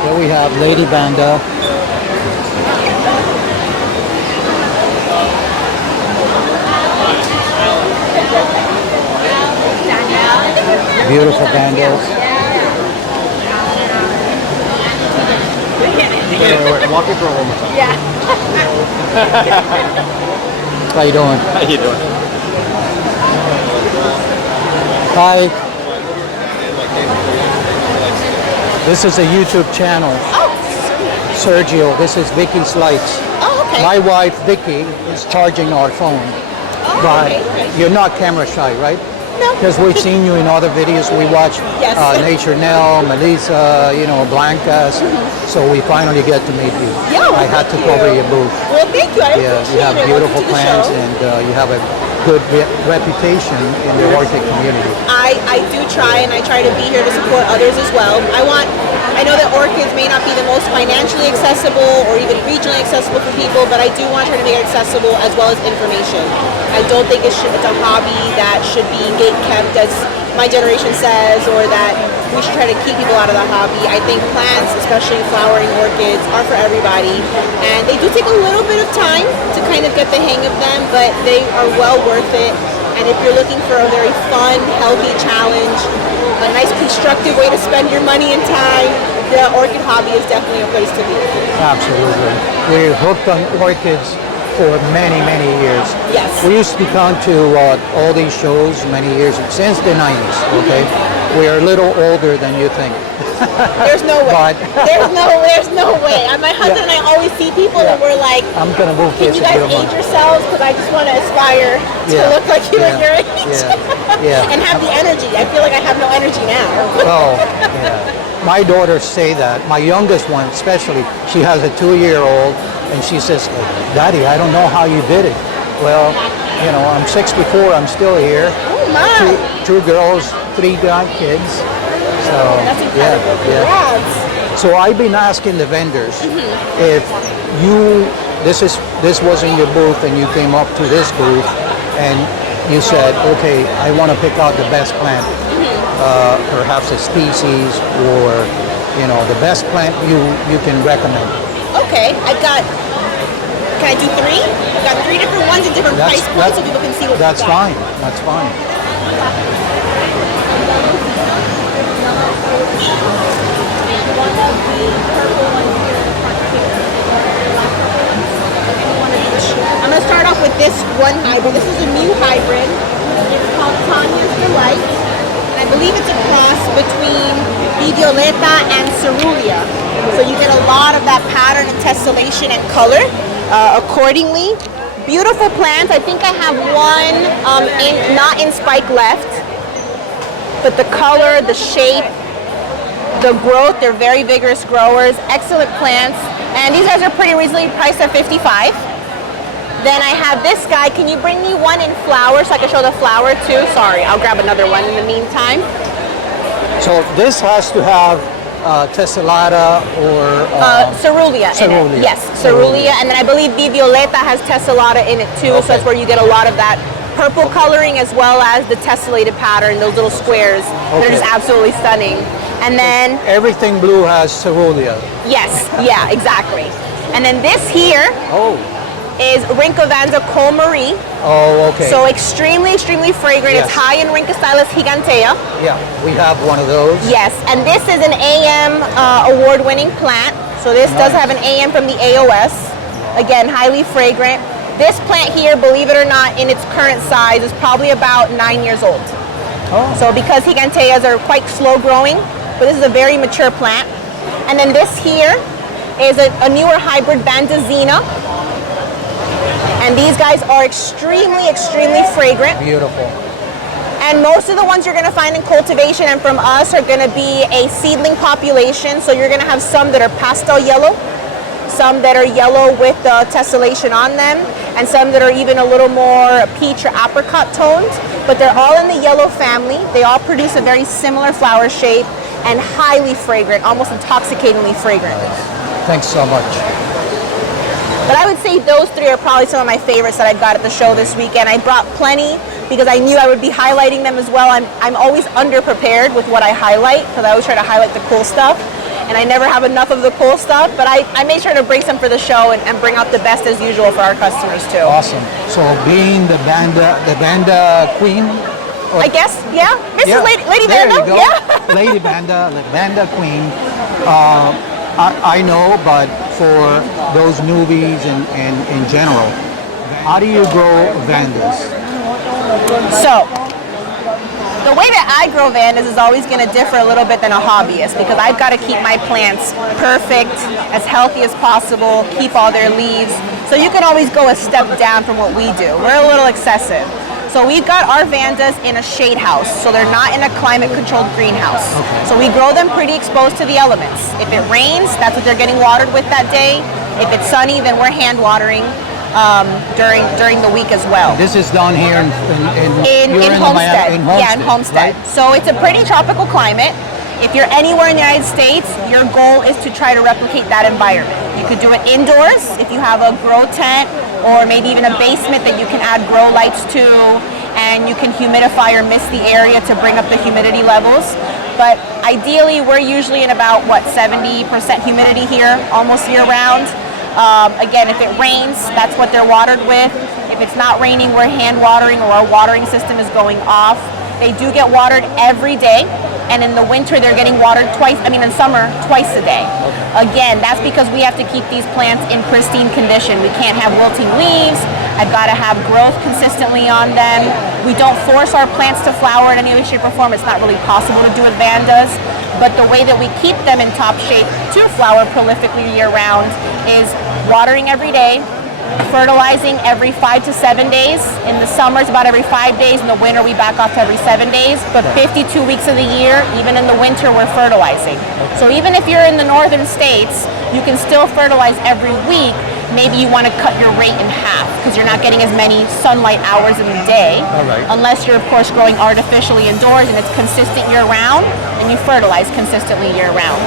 Here we have Lady Vanda. Beautiful vandals. Walk it for a moment. Yeah. How you doing? How you doing? Hi. This is a YouTube channel. Oh. Sergio, this is Vicky's Lights. Oh, okay. My wife, Vicky, is charging our phone. Oh, But okay. you're not camera shy, right? No. Because we've seen you in other videos. We watch Yes. Nature Nell, Melissa, Blancas. So we finally get to meet you. Yeah, well, I had to thank cover you. your booth. Well, thank you. I Yeah, appreciate you have it. beautiful Welcome to the plants show. and you have a good reputation in the orchid community. I do try, and I try to be here to support others as well. I know that orchids may not be the most financially accessible or even regionally accessible for people, but I do want to try to make it accessible as well as information. I don't think it's a hobby that should be gate-kept, as my generation says, or that we should try to keep people out of the hobby. I think plants, especially flowering orchids, are for everybody, and they do take a little bit of time to kind of get the hang of them, but they are well worth it. And if you're looking for a very fun, healthy challenge, a nice constructive way to spend your money and time, the orchid hobby is definitely a place to be. Absolutely. We're hooked on orchids for many, many years. Yes. We used to come to all these shows many years, since the 90s, okay? We are a little older than you think. There's no way. But There's no way. And my husband and I always see people and we're like, I'm going to move can this you if guys you don't age mind. yourselves? Because I just want to aspire to Yeah. look like you at Yeah. your age. Yeah. And have the energy. I feel like I have no energy now. Oh, yeah. My daughters say that. My youngest one especially, she has a 2-year-old and she says, Daddy, I don't know how you did it. Well, I'm 64, I'm still here. Oh my. Two girls, 3 grandkids. So, That's incredible. Congrats. So I've been asking the vendors if this was in your booth and you came up to this booth and you said, okay, I want to pick out the best plant, perhaps a species or the best plant you can recommend. Okay, can I do 3? I've got 3 different ones at different price points so people can see what That's we've got. fine. That's fine. purple ones here in the front here. One of each. I'm going to start off with this one hybrid. This is a new hybrid. It's called Tanya's Delight. And I believe it's a cross between Violeta and Cerulean. So you get a lot of that pattern and tessellation and color accordingly. Beautiful plants. I think I have one not in spike left, but the color, the shape, the growth, they're very vigorous growers, excellent plants. And these guys are pretty reasonably priced at $55. Then I have this guy. Can you bring me one in flower so I can show the flower too? Sorry, I'll grab another one in the meantime. So this has to have tessellata or Cerulean. Cerulean. Yes, Cerulean. And then I believe Violeta has tessellata in it too, so that's where you get a lot of that purple coloring as well as the tessellated pattern, those little squares. They're just absolutely stunning. And then everything blue has cerulean. yes, yeah, exactly. And then this here is Rinca Vanda Col Marie. Oh, okay. So extremely, extremely fragrant. Yes. It's high in Rincastylus gigantea. Yeah, we have one of those. Yes, and this is an AM award-winning plant. So this does have an AM from the AOS. Again, highly fragrant. This plant here, believe it or not, in its current size is probably about 9 years old. Oh. So because giganteas are quite slow growing, but this is a very mature plant. And then this here is a newer hybrid Vanda Zena. And these guys are extremely, extremely fragrant. Beautiful. And most of the ones you're going to find in cultivation and from us are going to be a seedling population. So you're going to have some that are pastel yellow, some that are yellow with the tessellation on them, and some that are even a little more peach or apricot toned. But they're all in the yellow family. They all produce a very similar flower shape and highly fragrant, almost intoxicatingly fragrant. Thanks so much. But I would say those three are probably some of my favorites that I got at the show this weekend. I brought plenty because I knew I would be highlighting them as well. I'm always underprepared with what I highlight because I always try to highlight the cool stuff. And I never have enough of the cool stuff, but I made sure to bring some for the show and bring out the best as usual for our customers too. Awesome. So being the Vanda queen? I guess, yeah. Mrs. Lady there Vanda? You go. Yeah. Lady Vanda, the Vanda queen. I know, but for those newbies and in general, how do you grow Vandas? So, the way that I grow Vandas is always going to differ a little bit than a hobbyist because I've got to keep my plants perfect, as healthy as possible, keep all their leaves. So you can always go a step down from what we do. We're a little excessive. So we've got our Vandas in a shade house, so they're not in a climate-controlled greenhouse. So we grow them pretty exposed to the elements. If it rains, that's what they're getting watered with that day. If it's sunny, then we're hand watering during the week as well. This is done here in Homestead. Yeah, in Homestead. Right? So it's a pretty tropical climate. If you're anywhere in the United States, your goal is to try to replicate that environment. You could do it indoors if you have a grow tent or maybe even a basement that you can add grow lights to, and you can humidify or mist the area to bring up the humidity levels. But ideally, we're usually in about, 70% humidity here, almost year round. Again, if it rains, that's what they're watered with. If it's not raining, we're hand watering or our watering system is going off. They do get watered every day. And in the winter, they're getting watered in summer, twice a day. Again, that's because we have to keep these plants in pristine condition. We can't have wilting leaves. I've got to have growth consistently on them. We don't force our plants to flower in any way, shape, or form. It's not really possible to do with Vandas. But the way that we keep them in top shape to flower prolifically year-round is watering every day, fertilizing every 5 to 7 days. In the summer, it's about every 5 days. In the winter, we back off to every 7 days. But 52 weeks of the year, even in the winter, we're fertilizing. So even if you're in the northern states, you can still fertilize every week. Maybe you want to cut your rate in half because you're not getting as many sunlight hours in the day. Unless you're, of course, growing artificially indoors and it's consistent year-round, and you fertilize consistently year-round.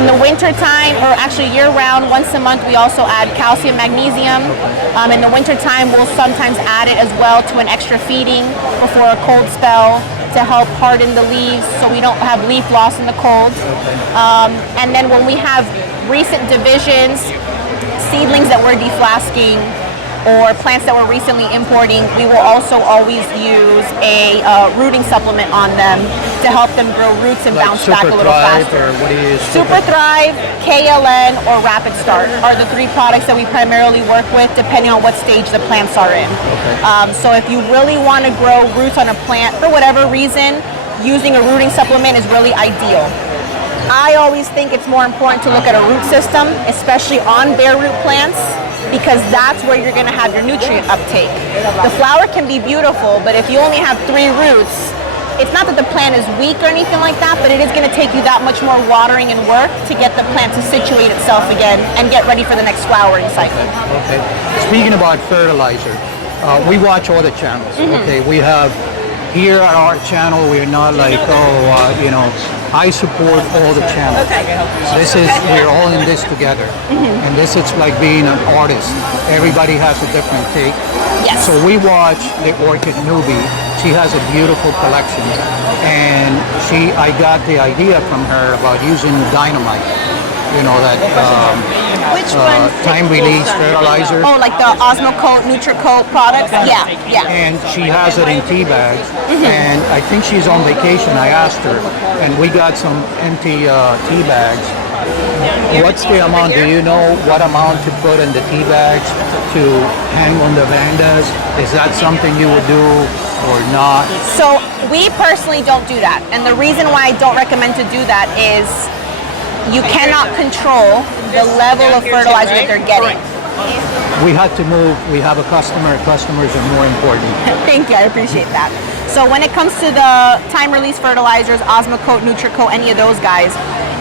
In the winter time, or actually year-round, once a month, we also add calcium, magnesium. In the winter time, we'll sometimes add it as well to an extra feeding before a cold spell to help harden the leaves so we don't have leaf loss in the cold. And then when we have recent divisions, seedlings that we're deflasking, or plants that we're recently importing, we will also always use a rooting supplement on them to help them grow roots and bounce back a little faster. Or what do you use? Super Thrive, KLN, or Rapid Start are the 3 products that we primarily work with depending on what stage the plants are in. Okay. So if you really want to grow roots on a plant for whatever reason, using a rooting supplement is really ideal. I always think it's more important to look at a root system, especially on bare root plants, because that's where you're going to have your nutrient uptake. The flower can be beautiful, but if you only have 3 roots, it's not that the plant is weak or anything like that, but it is going to take you that much more watering and work to get the plant to situate itself again and get ready for the next flowering cycle. Okay. Speaking about fertilizer, we watch all the channels. Okay, we have here at our channel, we're not like, you know, I support all the channels. We're all in this together. And this is like being an artist. Everybody has a different take. Yes. So we watch the Orchid Newbie. She has a beautiful collection. And I got the idea from her about using dynamite. You know, that Which one? time release fertilizer. Oh, like the Osmocote, Nutricote products? Yeah, yeah. And she has it in tea bags. And I think she's on vacation. I asked her, and we got some empty tea bags. What's the amount? Do you know what amount to put in the tea bags to hang on the Vandas? Is that something you would do or not? So we personally don't do that. And the reason why I don't recommend to do that is you cannot control the level of fertilizer that they're getting. We had to move. We have a customer. Customers are more important. Thank you, I appreciate that. So when it comes to the time release fertilizers, Osmocote, Nutricote, any of those guys,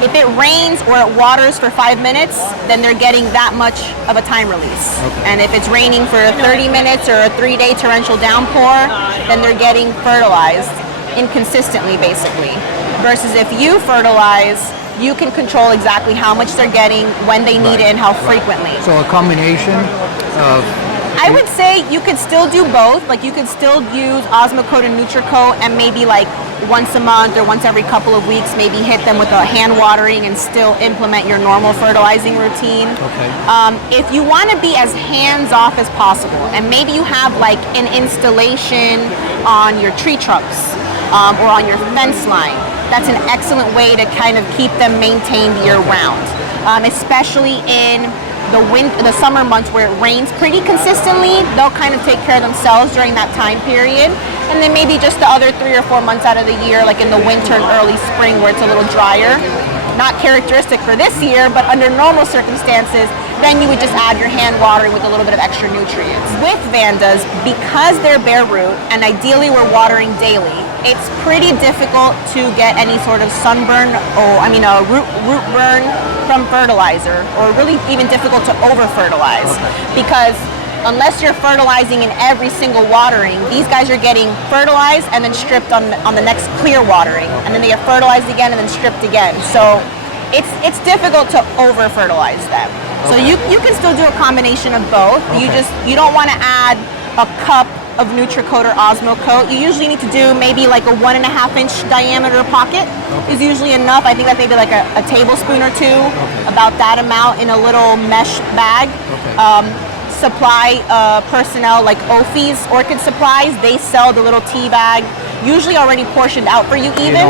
if it rains or it waters for 5 minutes, then they're getting that much of a time release. And if it's raining for 30 minutes or a 3-day torrential downpour, then they're getting fertilized inconsistently, basically. Versus if you fertilize, you can control exactly how much they're getting, when they need it, and how frequently. So a combination of... I would say you could still do both. Like you could still use Osmocote and Nutricote and maybe like once a month or once every couple of weeks, maybe hit them with a hand watering and still implement your normal fertilizing routine. Okay. If you want to be as hands off as possible, and maybe you have like an installation on your tree trunks or on your fence line, that's an excellent way to kind of keep them maintained year round, especially in the summer months where it rains pretty consistently. They'll kind of take care of themselves during that time period, and then maybe just the other 3 or 4 months out of the year, like in the winter and early spring where it's a little drier. Not characteristic for this year, but under normal circumstances, then you would just add your hand watering with a little bit of extra nutrients. With Vandas, because they're bare root and ideally we're watering daily, it's pretty difficult to get any sort of sunburn or root burn from fertilizer, or really even difficult to over fertilize, because unless you're fertilizing in every single watering, these guys are getting fertilized and then stripped on the next clear watering, and then they get fertilized again and then stripped again. So it's difficult to over fertilize them. So you can still do a combination of both. You don't want to add a cup of Nutricote or Osmocote. You usually need to do maybe like a 1.5-inch diameter pocket is usually enough. I think that's maybe like a tablespoon or two, about that amount in a little mesh bag. Supply personnel like Ophi's Orchid Supplies, they sell the little tea bag, usually already portioned out for you even.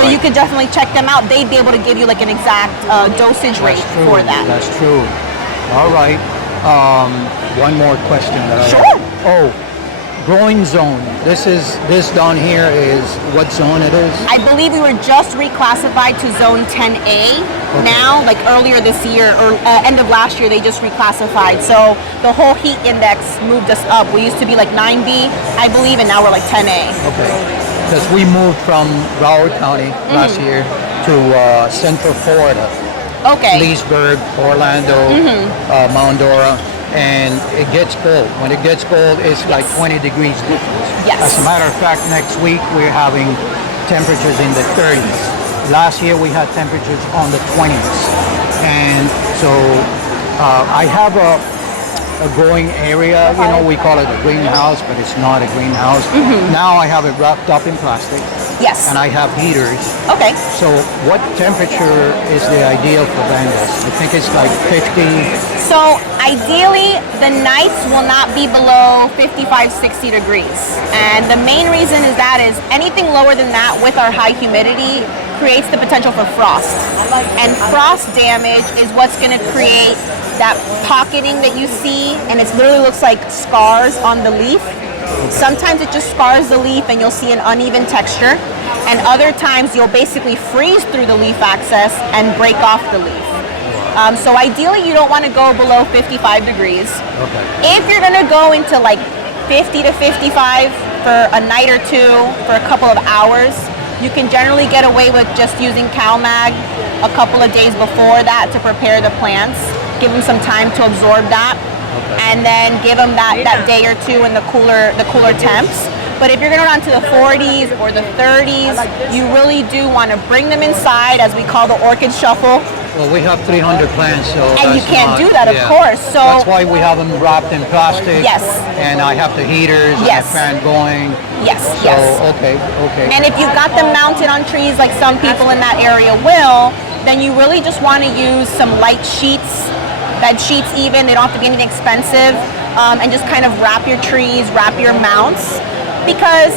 So you could definitely check them out. They'd be able to give you like an exact dosage rate for that. That's true. All right. One more question that growing zone. This down here is what zone it is? I believe we were just reclassified to zone 10A now, like earlier this year or end of last year they just reclassified. So the whole heat index moved us up. We used to be like 9B, I believe, and now we're like 10A. Okay. Because we moved from Broward County last year to Central Florida. Okay. Leesburg, Orlando, Mount Dora, and it gets cold. When it gets cold, it's like 20 degrees difference. Yes. As a matter of fact, next week we're having temperatures in the 30s. Last year we had temperatures on the 20s. And so I have a growing area. You know, we call it a greenhouse, but it's not a greenhouse. Now I have it wrapped up in plastic. Yes. And I have heaters. Okay. So what temperature is the ideal for Vandas? I think it's like 50. So ideally, the nights will not be below 55, 60 degrees. And the main reason is anything lower than that with our high humidity creates the potential for frost. And frost damage is what's going to create that pocketing that you see, and it literally looks like scars on the leaf. Sometimes it just scars the leaf and you'll see an uneven texture, and other times you'll basically freeze through the leaf axis and break off the leaf. So ideally you don't want to go below 55 degrees. Okay. If you're going to go into like 50 to 55 for a night or two, for a couple of hours, you can generally get away with just using CalMag a couple of days before that to prepare the plants. Give them some time to absorb that, and then give them that day or two in the cooler temps. But if you're going to run to the 40s or the 30s, you really do want to bring them inside, as we call the orchid shuffle. Well, we have 300 plants, so And you that's can't not- do that, of yeah. course. So That's why we have them wrapped in plastic. Yes. And I have the heaters Yes. and the fan going. Yes, So, yes. okay. And if you've got them mounted on trees like some people in that area will, then you really just want to use some light sheets, bed sheets even, they don't have to be anything expensive, and just kind of wrap your trees, wrap your mounts, because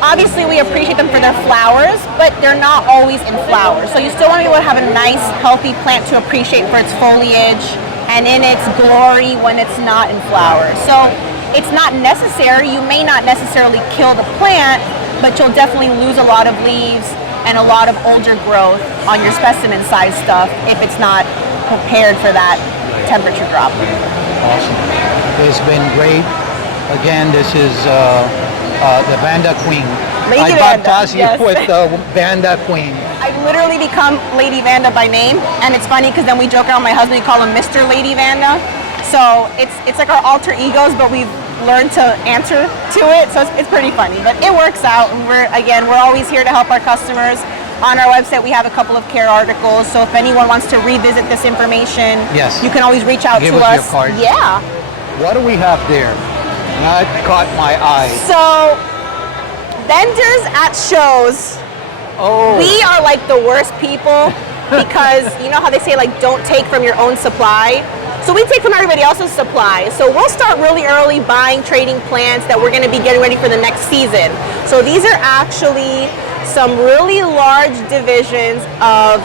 obviously we appreciate them for their flowers, but they're not always in flowers. So you still want to be able to have a nice, healthy plant to appreciate for its foliage and in its glory when it's not in flowers. So it's not necessary. You may not necessarily kill the plant, but you'll definitely lose a lot of leaves and a lot of older growth on your specimen size stuff if it's not prepared for that temperature drop. Awesome. It's been great. Again, this is the Vanda Queen. Lady I Vanda, baptized you yes. with the Vanda Queen. I've literally become Lady Vanda by name, and it's funny because then we joke around with my husband, we call him Mr. Lady Vanda. So it's like our alter egos, but we've learned to answer to it, so it's pretty funny. But it works out, and we're always here to help our customers. On our website, we have a couple of care articles, so if anyone wants to revisit this information, Yes. you can always reach out Give to us us. your card. Yeah. What do we have there? That caught my eye. So, vendors at shows, we are like the worst people because you know how they say like don't take from your own supply? So we take from everybody else's supply. So we'll start really early buying, trading plants that we're going to be getting ready for the next season. So these are actually some really large divisions of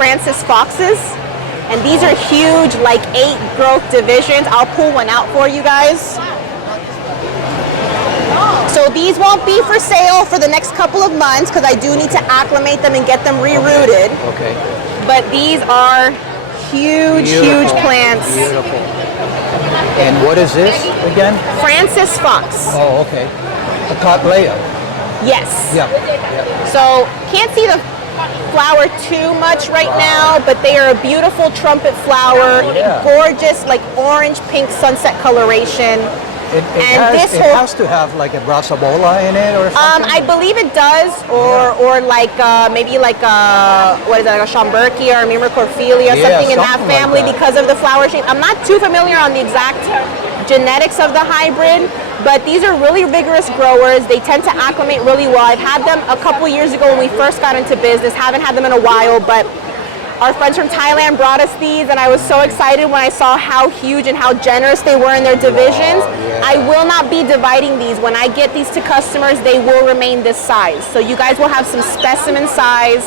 Francis Foxes. And these are huge, like 8 growth divisions. I'll pull one out for you guys. So these won't be for sale for the next couple of months because I do need to acclimate them and get them rerooted. Okay. But these are huge, huge plants. Beautiful. And what is this again? Francis Fox. Oh, okay. A Cattleya. Yes. Yeah. So can't see the flower too much right now, but they are a beautiful trumpet flower, Yeah. gorgeous, like orange pink sunset coloration. It And has to have like a brassibola in it or something? I believe it does, or like maybe like what is that, like a Schomburgkia or a Myrmecorophilia, Yeah, something in that something like family that. because of the flower shape. I'm not too familiar on the exact genetics of the hybrid, but these are really vigorous growers. They tend to acclimate really well. I've had them a couple years ago when we first got into business. Haven't had them in a while, but our friends from Thailand brought us these, and I was so excited when I saw how huge and how generous they were in their divisions. I will not be dividing these. When I get these to customers, they will remain this size. So you guys will have some specimen size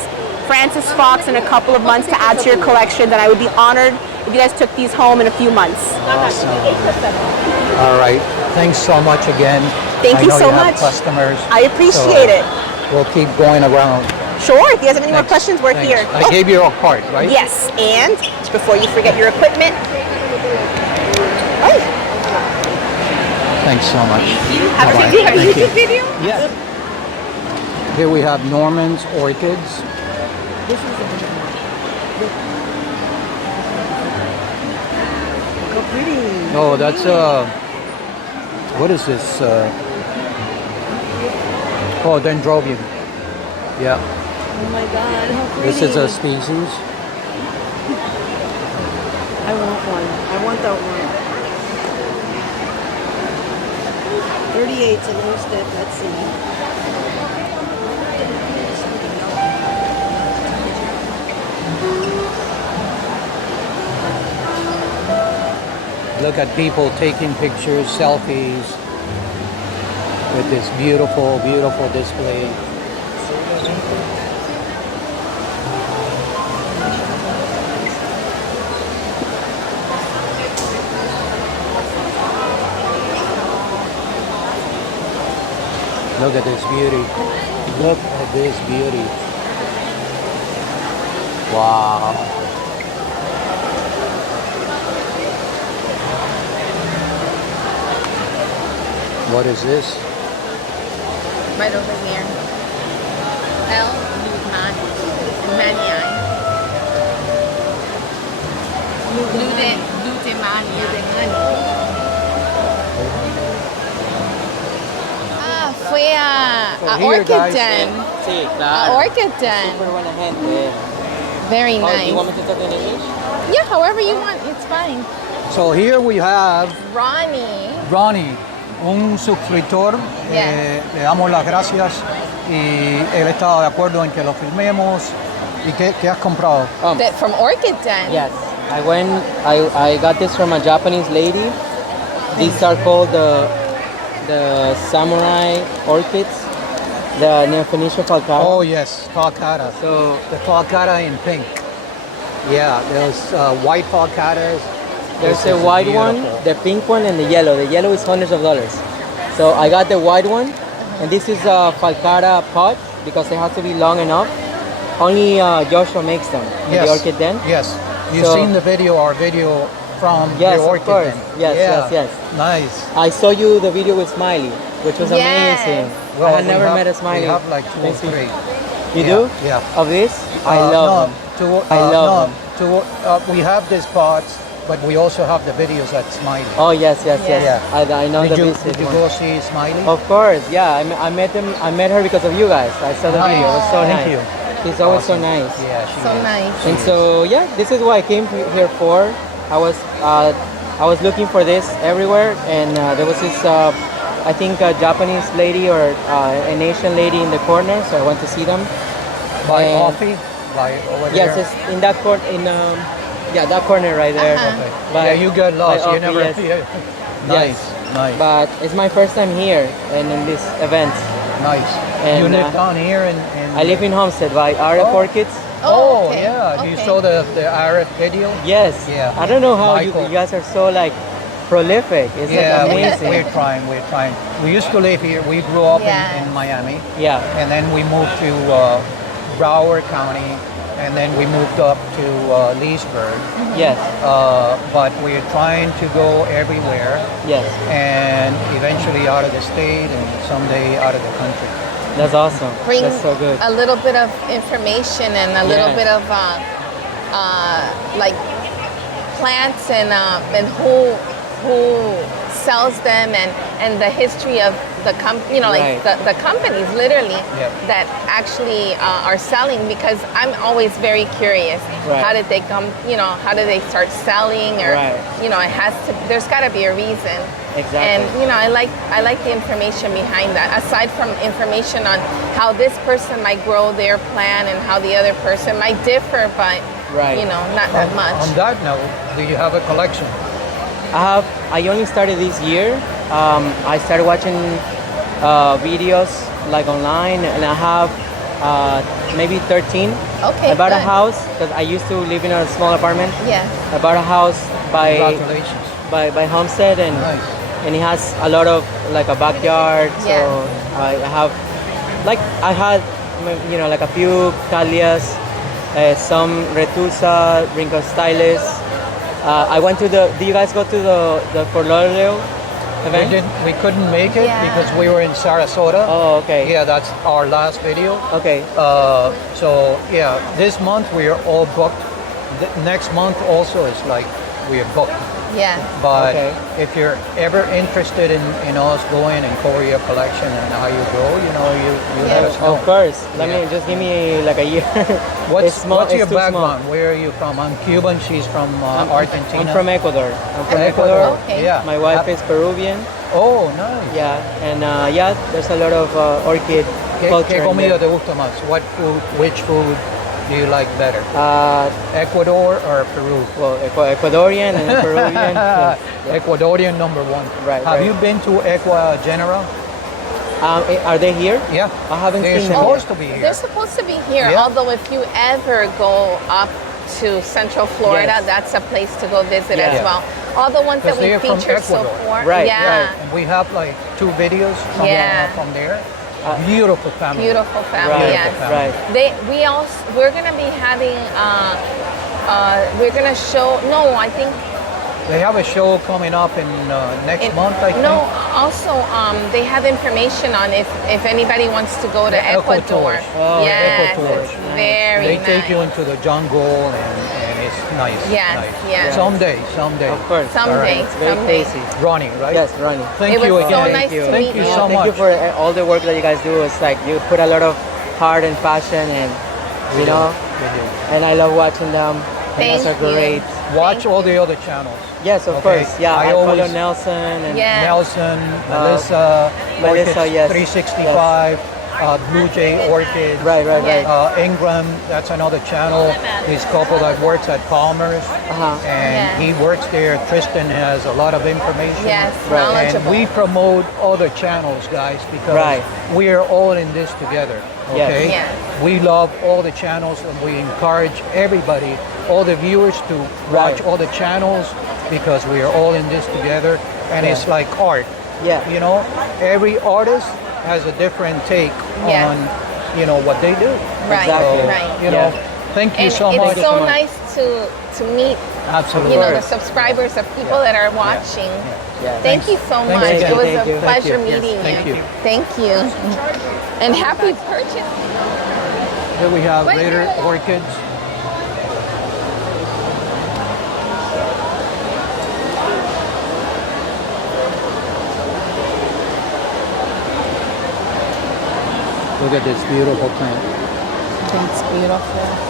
Francis Fox in a couple of months to add to your collection, and I would be honored if you guys took these home in a few months. Awesome. All right. Thanks so much again. Thank you I know so you have much. Customers. I appreciate it. We'll keep going around. Sure, if you guys have any more questions, we're Thanks. here. I gave you a card, right? Yes, and before you forget your equipment. Oh. Thanks so much. Have a Bye-bye. good Thank you. YouTube video? Yeah. Here we have Norman's Orchids. This is a good one. Look how pretty. Oh, that's what is this? Oh, Dendrobium. Yeah. Oh my God, how pretty. This is a species. I want one. I want that one. 38's a little stiff. Let's see. Look at people taking pictures, selfies with this beautiful, beautiful display. Look at this beauty. Look at this beauty. Wow. What is this? Right over here. L. Maniae. Ah, fue a here, Orchid guys. Den. Sí, A claro. Orchid Den. Súper buena gente. Very Oh, nice. you want me to talk in English? Yeah, however you want, it's fine. So here we have Ronnie. Ronnie, un suscriptor. Le damos las gracias y él estaba de acuerdo en que lo filmemos. ¿Y qué has comprado? From Orchid Den. Yes. I got this from a Japanese lady. These are called the samurai orchids. The Neo-Phoenician falcara. Oh yes, falcara. So the falcara in pink. Yeah, there's white falcaras. There's a white one, the pink one, and the yellow. The yellow is hundreds of dollars. So I got the white one, and this is a falcara pot because it has to be long enough. Only Joshua makes them in the Orchid Den. Yes, you've seen the video, our video from yes, the Orchid of course. Den. Yes. Nice. I saw you the video with Smiley, which was amazing. Well, I had we never have- met a Smiley. We have like 2 or 3. You do? Yeah. Of this? I love them. I love them. We have these pots, but we also have the videos at Smiley. Oh yes. Yeah. I know Did the you, visit did you one. go see Smiley? Of course, yeah. I met them. I met her because of you guys. I saw the Nice. video. It was so Thank nice. you. She's always Awesome. so nice. Yeah, she So is. nice. And so yeah, this is what I came here for. I was looking for this everywhere, and there was this I think a Japanese lady or an Asian lady in the corner, so I went to see them. By And- coffee? Like over Yes, there? it's in that corner. That corner right there. Okay. But- Yeah, you get lost. by You never. Yes. Nice. Nice. But it's my first time here and in this event. Nice. And, you live down here in I live in Homestead by RF Orchids. Oh, yeah. You saw the RF video? Yes. Yeah. I don't know how you Michael. guys are so like prolific. It's Yeah, like amazing. we're trying. We used to live here. We grew up Yeah. in Miami. Yeah. And then we moved to Broward County, and then we moved up to Leesburg. Yes. But we're trying to go everywhere. Yes. And eventually out of the state and someday out of the country. That's awesome. Bring That's so good. a little bit of information and a little Yes. bit of like plants and who sells them and the history of the Right. the companies literally Yeah. that actually are selling, because I'm always very curious. Right. How did they come? How did they start selling? Or Right. it has to. There's got to be a reason. Exactly. And I like the information behind that. Aside from information on how this person might grow their plant and how the other person might differ, but Right. not that much. On that note, do you have a collection? I only started this year. I started watching videos like online, and I have maybe 13. Okay, I bought a good. house because I used to live in a small apartment. Yeah. I bought a house by Congratulations. by Homestead, and Nice. and it has a lot of like a backyard. So Yeah. I have I had like a few Callias, some Retusa, Ringo Stylus. I went to do you guys go to the Fort Lauderdale event? We couldn't make it Yeah. because we were in Sarasota. Oh, okay. Yeah, that's our last video. Okay. So yeah, this month we are all booked. Next month also is like we are booked. Yeah. But Okay. if you're ever interested in us going and cover your collection and how you grow, you let us know. Of course. Let Yeah. me just give me like a year. What's It's small, your it's too small. background? Where are you from? I'm Cuban. She's from Argentina. I'm from Ecuador. I'm from Ecuador. Ecuador. Okay. Yeah. My wife is Peruvian. Oh, nice. Yeah, and yeah, there's a lot of orchid ¿Qué culture in comida te there. gusta más? Which food do you like better? Uh, Ecuador or Peru? well, Ecuadorian and Peruvian. Yeah. Ecuadorian number one. Right, Have right. you been to Equa General? Are they here? Yeah. I haven't They're seen them. supposed to be They're here. supposed to be here, Yeah. although if you ever go up to Central Florida, Yes. that's a place to go visit Yeah. as well. All the ones that Because we they're from featured so Ecuador. far. Right, yeah. And we have like 2 videos from, Yeah. from there. Beautiful family. Beautiful family, Right, yes. right. We're gonna be having we're gonna show I think They have a show coming up in next month, I think. no, also they have information on if anybody wants to go to The Eco Ecuador. Tours. Yes, Eco Tours. it's very They nice. take you into the jungle and it's nice. Yes, nice. yes. Someday. Of course. Someday, All right. Very someday. tasty. Ronnie, right? Yes, Ronnie. Thank It was you so again. nice to Thank meet you you. so Thank much. you for all the work that you guys do. It's like you put a lot of heart and passion, and you know, We do. and I love watching them. Thank And that's a you. great. Watch all the other channels. Yes, of Okay. course. Yeah, I I follow always- Nelson and Yeah. Nelson, Melissa, Melissa, Orchids yes. 365, Blue Jay Orchids. Right, right, right. Ingram, that's another channel. This couple that works at Palmer's, and Yeah. he works there. Tristan has a lot of information. Yes, Right. And knowledgeable. we promote other channels, guys, because Right. we are all in this together. Yes. Okay. Yes. We love all the channels, and we encourage everybody, all the viewers, to watch Right. all the channels because we are all in this together. And it's like art. Yeah. You know, every artist has a different take Yes. on, you know, what they do. Right, Exactly. right. You know, thank you And so much. it's so nice to meet Absolutely. you know the subscribers of people that are watching. Yeah. Thank you so Thanks much. again. It was Thank a you. pleasure Thank you. meeting Yes, thank you. Thank you. And happy purchase. Here we have Wait, later wait, wait. orchids. Look at this beautiful plant. That's beautiful.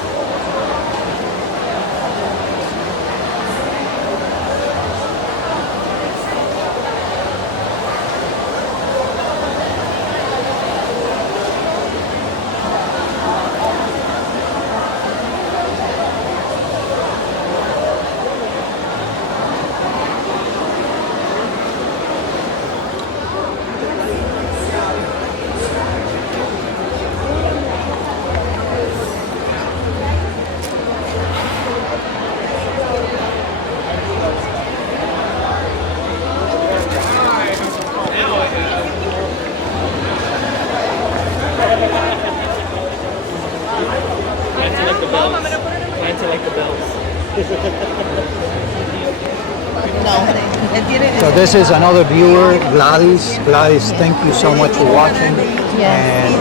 So this is another viewer, Gladys. Gladys, thank you so much for watching. And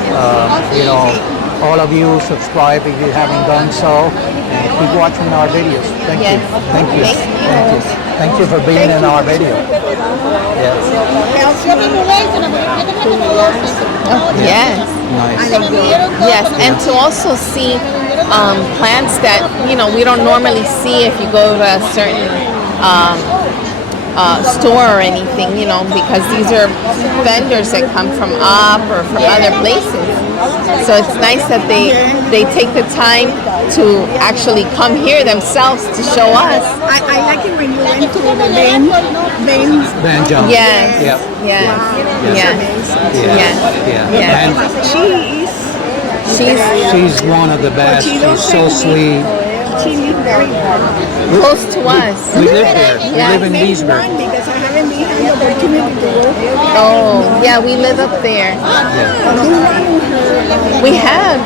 you know, all of you subscribe if you haven't done so. And keep watching our videos. Thank you. Thank you. Thank you. Thank you for being in our video. Yes. Yes. Nice. Yes, and to also see plants that we don't normally see if you go to a certain store or anything, because these are vendors that come from up or from other places. So it's nice that they take the time to actually come here themselves to show us. I like it when you went to the veins. Banjo. Yes. Yep. Yes. Yes. Yes. Yes. Yeah. Yes. And she's one of the best. She's so sweet. She lives very close to us. We live there. We Yeah. live in Leesburg. because I haven't been had the opportunity to go. Oh, yeah, we live up there. We have.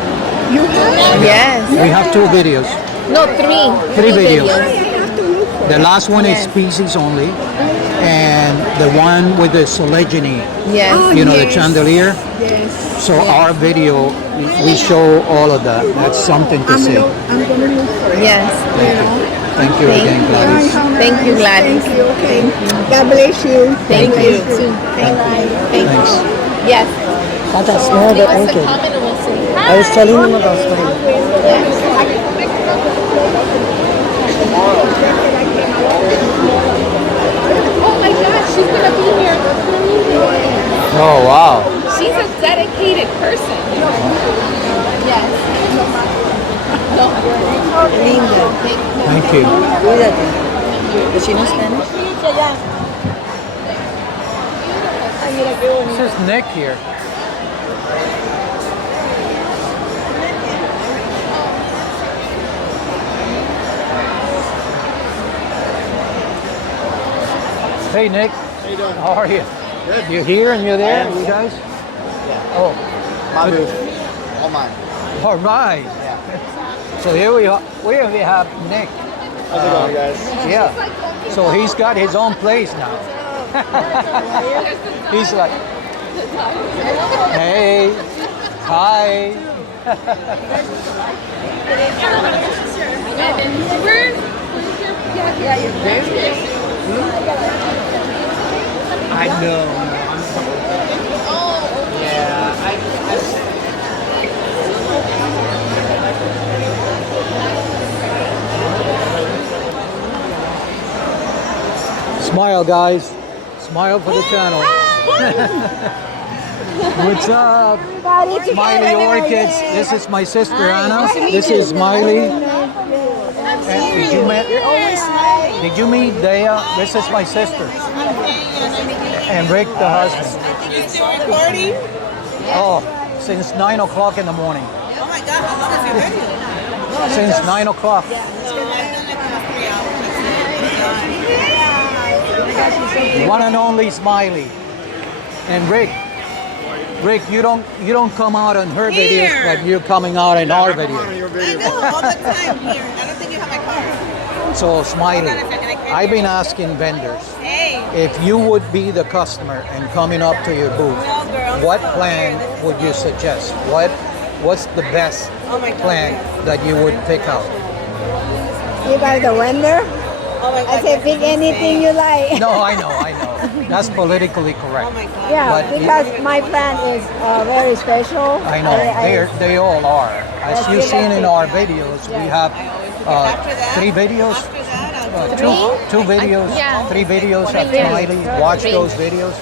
You have? Yes. We have 2 videos. No, 3. 3 videos. The last one is species only, and the one with the Solegony, Yes. you know, the chandelier. Yes. So our video, we show all of that. That's something to see. I'm going to look for it. Yes. Thank you again, Gladys. Thank you, Gladys. Thank you. Okay. God bless you. Thank God you. bless Thank you. Thank you. Yes. I can smell the Leave us a orchid. comment and we'll see. I was telling them about spring. Oh my gosh, she's gonna be here. Oh, wow. She's a dedicated person. Yes. Linda. Thank you. Cuídate. Does she know Spanish? This is Nick here. Hey Nick. How you doing? How are you? Good. You here and you're there, you guys? Yeah. Oh. My good. booth. All mine. All right. Yeah. So here we have Nick. How's it going, guys? Yeah. So he's got his own place now. He's like, hey, hi. I know. Smile, guys. Smile for the channel. What's up? Smiley Orchids. This is my sister Anna. This is Smiley. Did you meet Dea? This is my sister. And Rick, the husband. You still recording? Oh, since 9 o'clock in the morning. Oh my God, how long is your video? Since 9 o'clock. One and only Smiley. And Rick, you don't come out on her videos, but you're coming out in our video. I know, all the time here. I don't think you have my card. So Smiley, I've been asking vendors, if you would be the customer and coming up to your booth, what plan would you suggest? What's the best plan that you would pick out? You guys the vendor? I say pick anything you like. No, I know. That's politically correct. Yeah, But because my plan is very special. I know, they all are. As you've seen in our videos, we have 3 videos, two videos, 3 videos at Smiley. Watch those videos.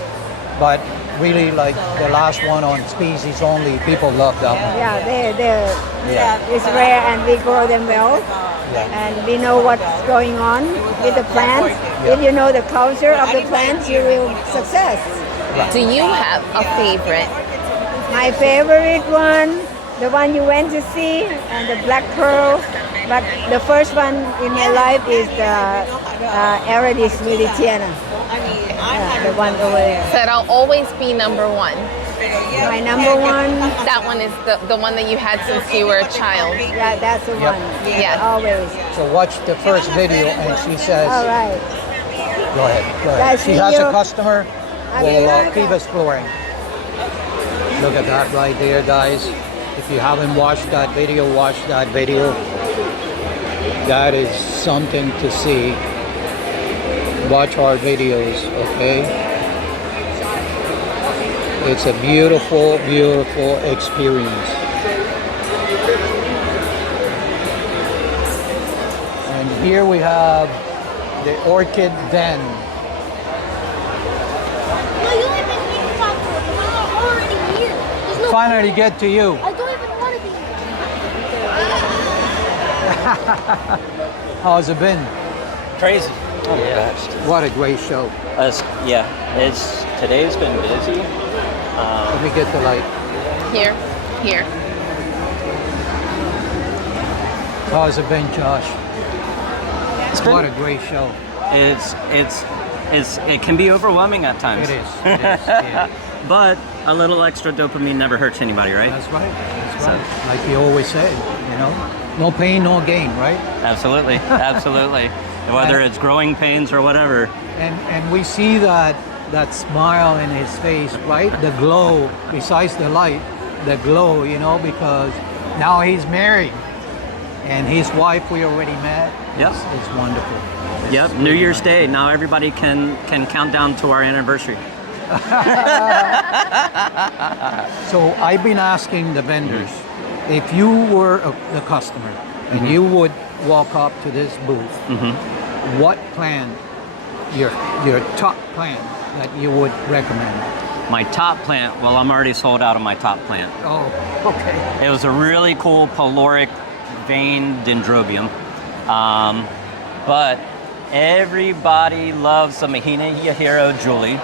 But really, like the last one on species only, people love that one. Yeah, it's rare and we grow them well. And we know what's going on with the plants. If you know the culture of the plants, you will success. Do you have a favorite? My favorite one, the one you went to see, and the black pearl. But the first one in my life is the Aradis militiana. The one over there. So that'll always be number 1. My number one. That one is the one that you had since you were a child. Yeah, that's the one. Yeah. Always. So watch the first video and she says, All right. Go ahead. She has a customer. We'll keep exploring. Look at that right there, guys. If you haven't watched that video, watch that video. That is something to see. Watch our videos, okay? It's a beautiful, beautiful experience. And here we have the orchid den. Finally get to you. I don't even want to be How's it been? Crazy. Oh my gosh. What a great show. Today's been busy. Let me get the light. Here. How's it been, Josh? What a great show. It can be overwhelming at times. It is. Yeah. But a little extra dopamine never hurts anybody, right? That's right. Like you always say, no pain, no gain, right? Absolutely. Whether it's growing pains or whatever. And we see that smile in his face, right? The glow, besides the light, the glow, because now he's married. And his wife we already met. Yep. It's wonderful. Yep, New Year's Day. Now everybody can count down to our anniversary. So I've been asking the vendors, if you were the customer and you would walk up to this booth, what plan, your top plan that you would recommend? My top plant, well, I'm already sold out of my top plant. Oh, okay. It was a really cool polaric vein dendrobium. But everybody loves the Mahina Yahiro Julie.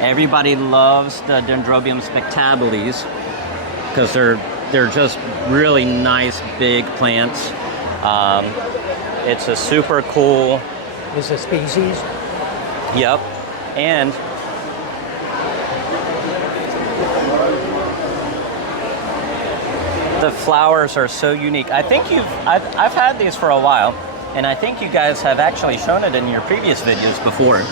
Everybody loves the Dendrobium spectabilis because they're just really nice big plants. It's a super cool. Is a species? Yep, and the flowers are so unique. I think I've had these for a while, and I think you guys have actually shown it in your previous videos before.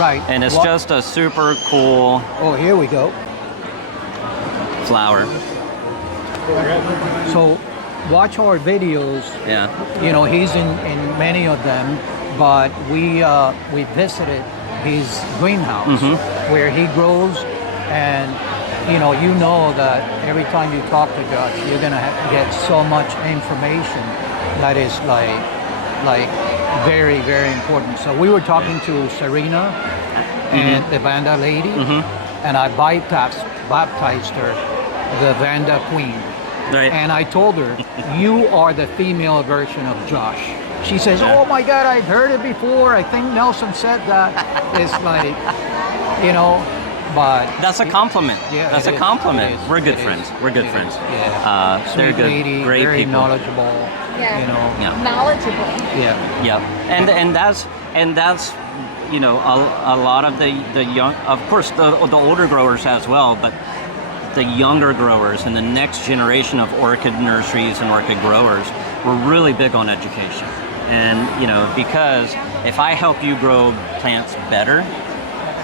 Right. And it's just a super cool. Oh, here we go. Flower. So, watch our videos. Yeah. You know, he's in many of them, but we visited his greenhouse where he grows, and you know that every time you talk to Josh, you're gonna get so much information that is like very, very important. So we were talking to Serena and the Vanda lady, and I baptized her the Vanda Queen. Right. And I told her, you are the female version of Josh. She says, oh my God, I've heard it before. I think Nelson said that. It's like, but... That's a compliment. Yeah, that's a compliment. We're good friends. We're good friends. Yeah. They're good, lady, great very people. knowledgeable. Knowledgeable. Yeah. Yeah. And that's a lot of the young, of course the older growers as well, but the younger growers and the next generation of orchid nurseries and orchid growers, we're really big on education. And because if I help you grow plants better,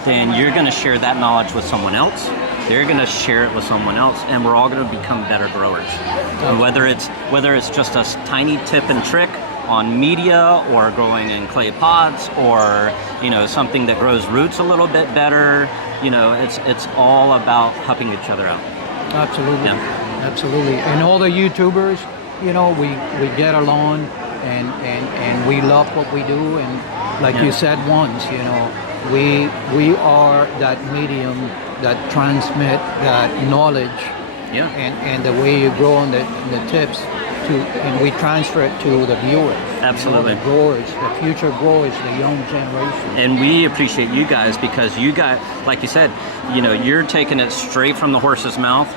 then you're going to share that knowledge with someone else. They're going to share it with someone else, and we're all going to become better growers. And whether it's just a tiny tip and trick on media, or growing in clay pots, or something that grows roots a little bit better, it's all about helping each other out. Absolutely, absolutely. And all the YouTubers, we get along, and we love what we do, and like you said once, we are that medium that transmit that knowledge, and the way you grow on the tips, and we transfer it to the viewers. Absolutely. The growers, the future growers, the young generation. And we appreciate you guys because you got, like you said, you're taking it straight from the horse's mouth.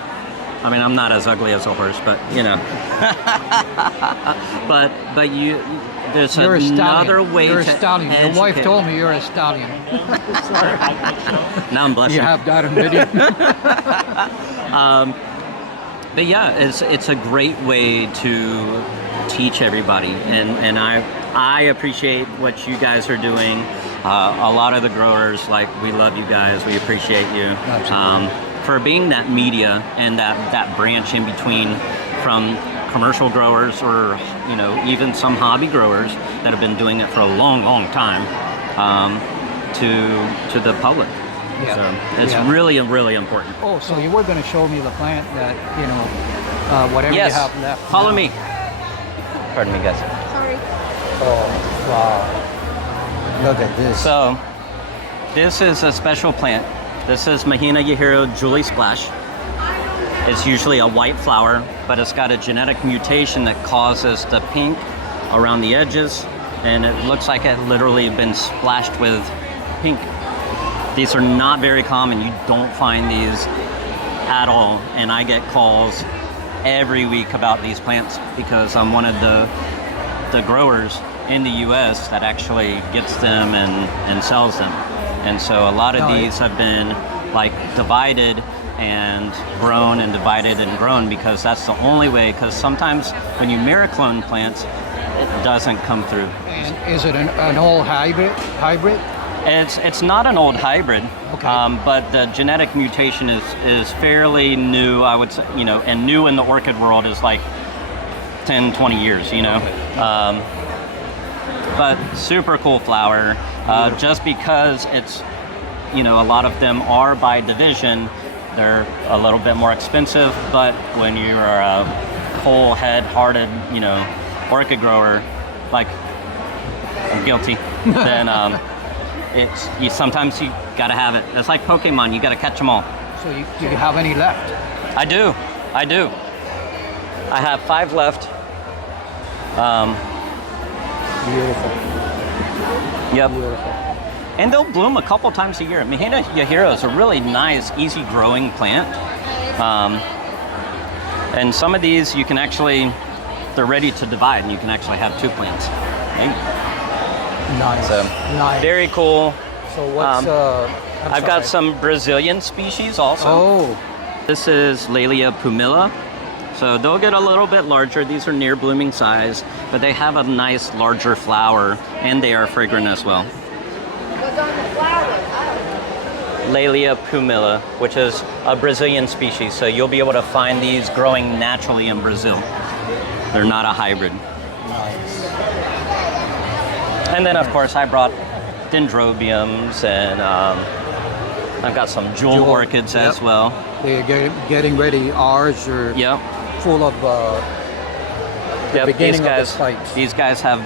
I mean, I'm not as ugly as a horse, but but there's You're another way You're to a stallion. Your wife educate. told me you're a stallion. Sorry. Now I'm blushing. You have that on video. But yeah, it's a great way to teach everybody, and I appreciate what you guys are doing. A lot of the growers, we love you guys. We appreciate you for being that media and that branch in between from commercial growers, or even some hobby growers that have been doing it for a long, long time, to the public. Yeah. So it's really, really important. Oh, so you were going to show me the plant that, whatever Yes. you have left. Follow now. me. Pardon me, guys. Sorry. Oh, wow. Look at this. So, this is a special plant. This is Mahina Yahiro Julie Splash. It's usually a white flower, but it's got a genetic mutation that causes the pink around the edges, and it looks like it literally been splashed with pink. These are not very common. You don't find these at all, and I get calls every week about these plants because I'm one of the growers in the US that actually gets them and sells them. And so a lot of these have been divided and grown and divided and grown because that's the only way, because sometimes when you miraclone plants, it doesn't come through. And is it an old hybrid? It's not an old hybrid, okay. But the genetic mutation is fairly new, I would say, and new in the orchid world is 10, 20 years, Okay. But super cool flower, just because it's, a lot of them are by division, they're a little bit more expensive, but when you're a whole hearted, orchid grower, like I'm guilty, then sometimes you gotta have it. It's like Pokemon, you gotta catch them all. So do you have any left? I do. I have 5 left. Beautiful. Yep. Beautiful. And they'll bloom a couple times a year. Mahina Yahiro is a really nice, easy growing plant. And some of these you can actually, they're ready to divide and you can actually have 2 plants. Right? Nice. So, nice. Very cool. So what's I've got some Brazilian species also. Oh. This is Laelia pumila. So they'll get a little bit larger. These are near blooming size, but they have a nice larger flower and they are fragrant as well. What's on the flower? Laelia pumila, which is a Brazilian species. So you'll be able to find these growing naturally in Brazil. They're not a hybrid. Nice. And then of course I brought dendrobiums and I've got some jewel orchids as well. They're getting ready. Ours are full of the beginning of the spikes. These guys have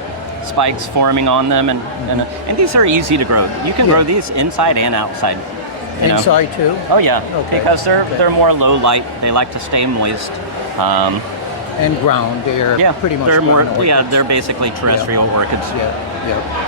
spikes forming on them, and these are easy to grow. You can grow these inside and outside. You know? Inside too? Oh yeah, Okay. because they're more low light. They like to stay moist. And ground, they're pretty much they're more orchids. they're basically terrestrial orchids. Yeah.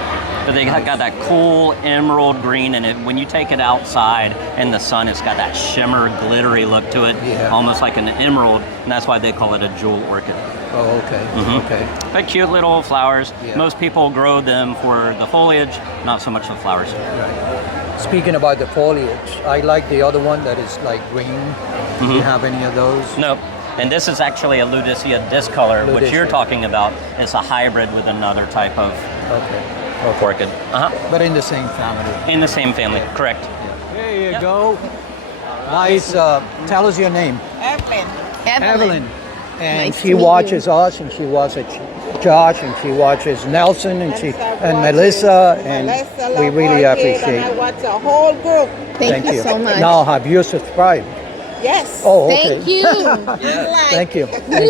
But they got that cool emerald green, and when you take it outside in the sun, it's got that shimmer, glittery look to it, almost like an emerald, and that's why they call it a jewel orchid. Oh, okay. Okay. But cute little flowers. Yeah. Most people grow them for the foliage, not so much the flowers. Right. Speaking about the foliage, I like the other one that is like green. Do you have any of those? No. And this is actually a Ludicea discolor, which you're Ludicea. talking about. It's a hybrid with another type of orchid. But in the same family. In the same family, correct. There you go. Nice. Tell us your name. Evelyn. And Nice she to meet watches us, and she watches Josh, and she watches Nelson, and Melissa, and we really appreciate I it. watch a whole group. Thank you so much. Now, have you subscribed? Yes. Oh, okay. Thank you. Thank you. Thank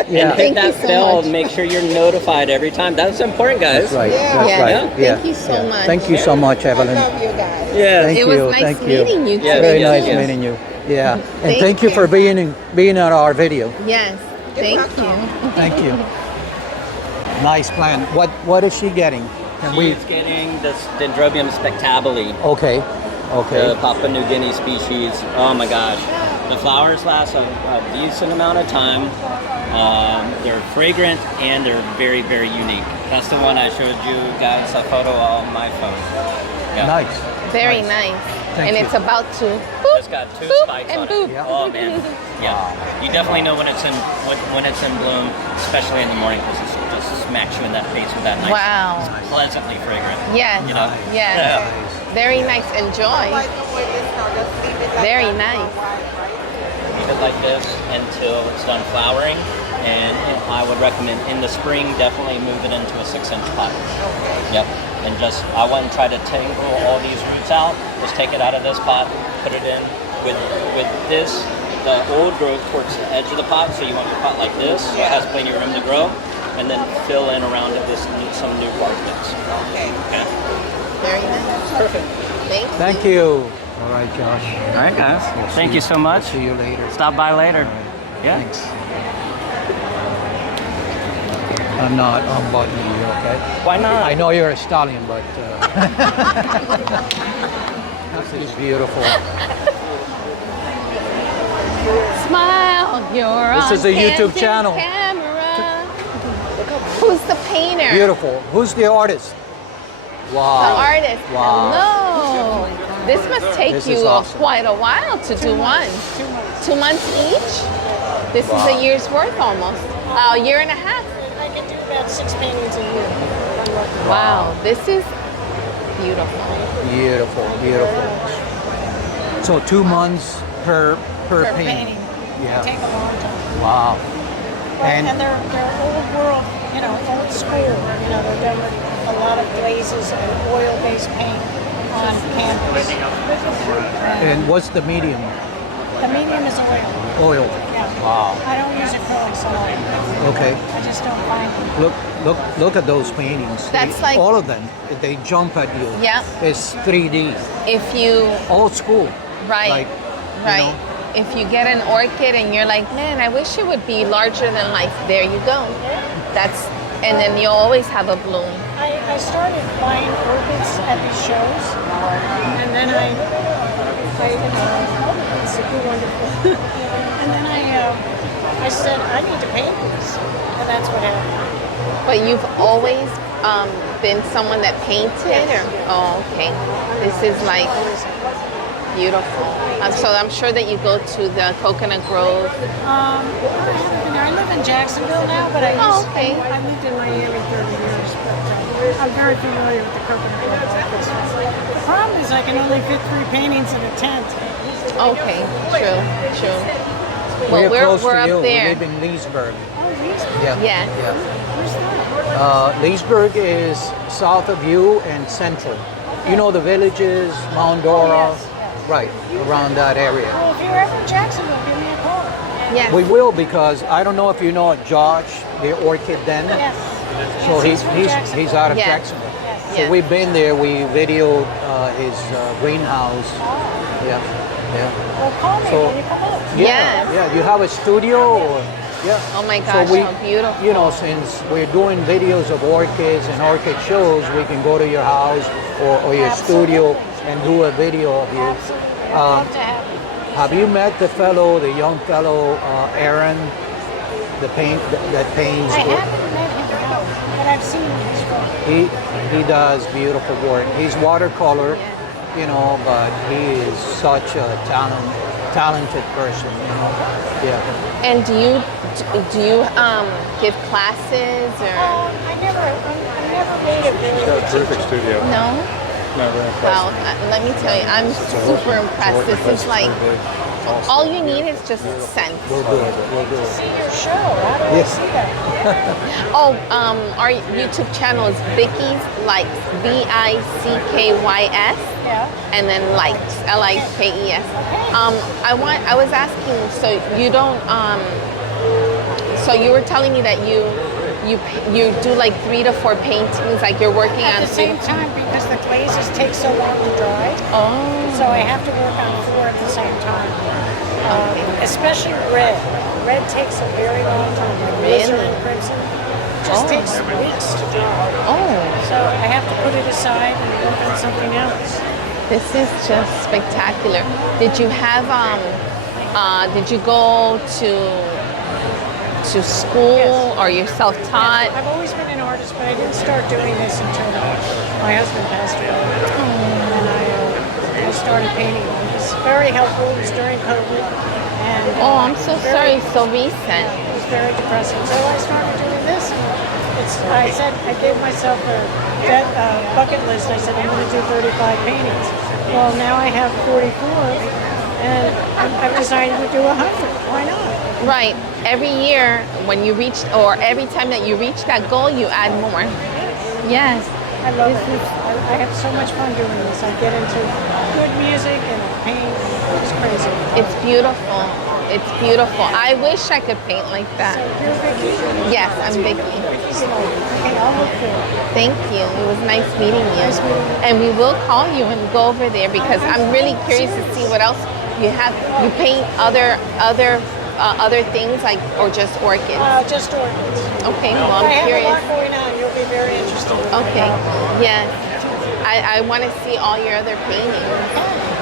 you. Yeah. And hit that bell, make sure you're notified every time. That's important, guys. That's right. That's right. Yeah. Thank you so much. Thank you so much, Evelyn. I love you guys. Yeah. Thank It you. was nice Thank you. meeting you too. Very nice meeting you. Yeah. And thank you for being on our video. Yes. Thank you. Thank you. Nice plant. What is she getting? Can we? She's getting this Dendrobium spectabile. Okay. Okay. The Papua New Guinea species. Oh my gosh. The flowers last a decent amount of time. They're fragrant and they're very, very unique. That's the one I showed you guys a photo on my phone. Yeah. Nice. Very nice. Thank and you. it's about to boop, It's got 2 boop, spikes and on boop. it. Oh man. Yeah. You definitely know when it's in bloom, especially in the morning, because it just smacks you in that face with that nice, Wow. pleasantly fragrant. Yes. You know? Yes. Very nice. Enjoy. Very nice. Leave it like this until it's done flowering, and I would recommend in the spring definitely move it into a 6-inch pot. Yep. And just I wouldn't try to tangle all these roots out. Just take it out of this pot, put it in with this. The old growth towards the edge of the pot, so you want your pot like this, so it has plenty of room to grow, and then fill in around it with some new bark bits. Okay. Very nice. Perfect. Thank you. All right, Josh. All right, guys. We'll Thank you so much. See you later. Stop by later. Yeah. Thanks. I'm not unbuttoning you, okay? Why not? I know you're a stallion, but this is beautiful. Smile. You're This on is a YouTube Canton channel. Camera. Who's the painter? Beautiful. Who's the artist? Wow. The artist. Wow. Hello. This must take This you is awesome. quite a while to do one. 2 months each? This is a year's worth almost. A year and a half. I can do about 6 paintings a year. Wow. This is beautiful. Beautiful, beautiful. So 2 months per painting. Yeah. They take a long time. Wow. And they're old world, old school. They're done with a lot of glazes and oil-based paint on canvas. And what's the medium? The medium is oil. Oil. Yeah. Wow. I don't use acrylics at all. Okay. I just don't find them. Look at those paintings. That's like- all of them. They jump at you. Yeah. It's 3D. If you Old school. Right. Like Right. If you get an orchid and you're like, man, I wish it would be larger than life. There you go. And then you'll always have a bloom. I started buying orchids at these shows, and then it's a good, wonderful. And then I said, I need to paint these, and that's what happened. But you've always been someone that painted? Yes. Oh, okay. This is like beautiful. So I'm sure that you go to the Coconut Grove. I haven't been there. I live in Jacksonville now, but I lived in Miami 30 years. But I'm very familiar with the Coconut Grove. The problem is I can only fit 3 paintings in a tent. Okay, true. We're close we're to up you. there. We live in Leesburg. Oh, Leesburg? Yeah. Where's that? Leesburg is south of you and central. You know the villages, Mount Dora, right, around that area. Well, if you're ever in Jacksonville, give me a call. Yes. We will, because I don't know if you know Josh, the Orchid Den. Yes. So Yes, he's out of Yeah. Jacksonville. Yes. So we've been there. We videoed his greenhouse. Yeah. Well, call me when you come up. Yeah. You have a studio, or Oh my gosh, so we, how beautiful. You know, since we're doing videos of orchids and orchid shows, we can go to your house or your studio and do a video of you. Love to have you. Have you met the young fellow, Aaron, that paints? I haven't met him, no, but I've seen his work. He does beautiful work. He's watercolor, you know, but he is such a talented person, you know. Yeah. And do you give classes or? I never made a video. She's got a terrific studio. No. No, very impressive. Well, let me tell you, I'm super impressed. This is like, all you need is just sense. We'll do it. See your show. How do I see that? Our YouTube channel is VICKY'S Likes, VICKY'S, and then Likes, LIKES. I was asking, so you don't, so you were telling me that you do like 3 to 4 paintings, like you're working at on the same time, because the glazes take so long to dry. So I have to work on 4 at the same time. Especially red. Red takes a very long time. Like Really? and crimson just takes weeks to dry. So I have to put it aside and work on something else. This is just spectacular. Did you have did you go to school or you're self-taught? I've always been an artist, but I didn't start doing this until my husband passed away. And I started painting. It was very helpful. It was during COVID. And, I'm so sorry, so recent. It was very depressing. So I started doing this. I gave myself a bucket list. I said, I'm going to do 35 paintings. Well, now I have 44, and I've decided to do 100. Why not? Right. Every year when you reach, or every time that you reach that goal, you add more. Yes. I love it. I have so much fun doing this. I get into good music and paint. It's crazy. It's beautiful. It's beautiful. I wish I could paint like that. So you're Vicky? Yes, I'm Vicky. Okay, I'll look for it. Thank you. It was nice meeting you. Nice meeting you. And we will call you and go over there because I'm really curious to see what else you have. You paint other things, like, or just orchids? Just orchids. Okay, well, I'm curious. I have a lot going on. You'll be very interested. Okay, yes. I want to see all your other paintings.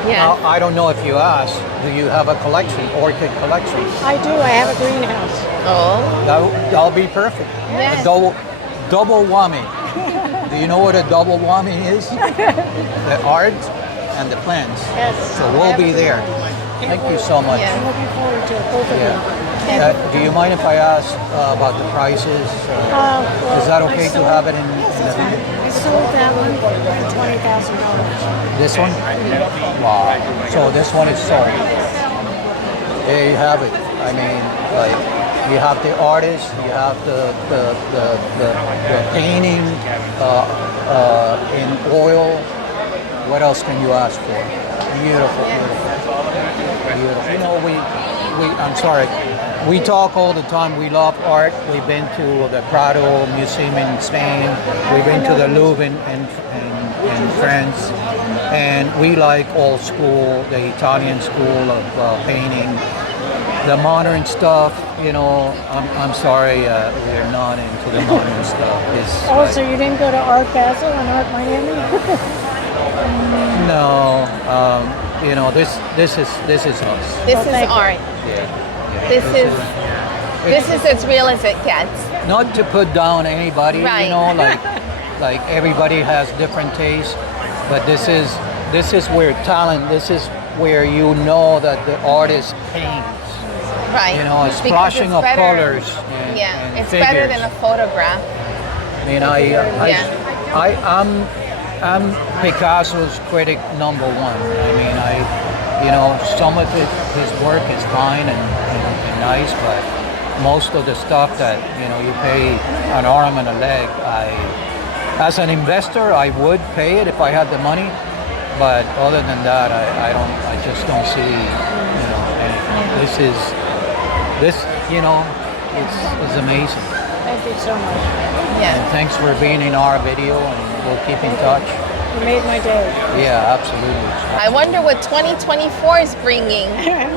Yeah. Now, I don't know if you asked, do you have a collection, orchid collection? I do. I have a greenhouse. Oh. That'll be perfect. Yes. A double whammy. Do you know what a double whammy is? The art and the plants. Yes. So we'll be there. Thank you so much. I'm looking forward to it. Both of them. Do you mind if I ask about the prices? Is that okay to have it in the video? I sold that one for $20,000. This one? Wow. So this one is sold. There you have it. I mean, like, you have the artist, you have the painting in oil. What else can you ask for? Beautiful, beautiful. You know, I'm sorry. We talk all the time. We love art. We've been to the Prado Museum in Spain. We've been to the Louvre in France. And we like old school, the Italian school of painting. The modern stuff, you know, I'm sorry, we're not into the modern stuff. It's Oh, so you didn't go to Art Basel and Art Miami? no, you know, this is us. This is art. Yeah. This is as real as it gets. Not to put down anybody, Right. you know, like everybody has different tastes, but this is where talent. This is where you know that the artist paints. Right. You know, a Because splashing it's of better- colors. Yeah, and it's better figures. than a photograph. I mean, I'm Picasso's critic number one. I mean, you know, some of his work is fine and nice, but most of the stuff that, you know, you pay an arm and a leg, as an investor, I would pay it if I had the money, but other than that, I just don't see, you know, anything. This, you know, it's amazing. Thank you so much. Yeah. And thanks for being in our video, and we'll keep in touch. You made my day. Yeah, absolutely. I wonder what 2024 is bringing. I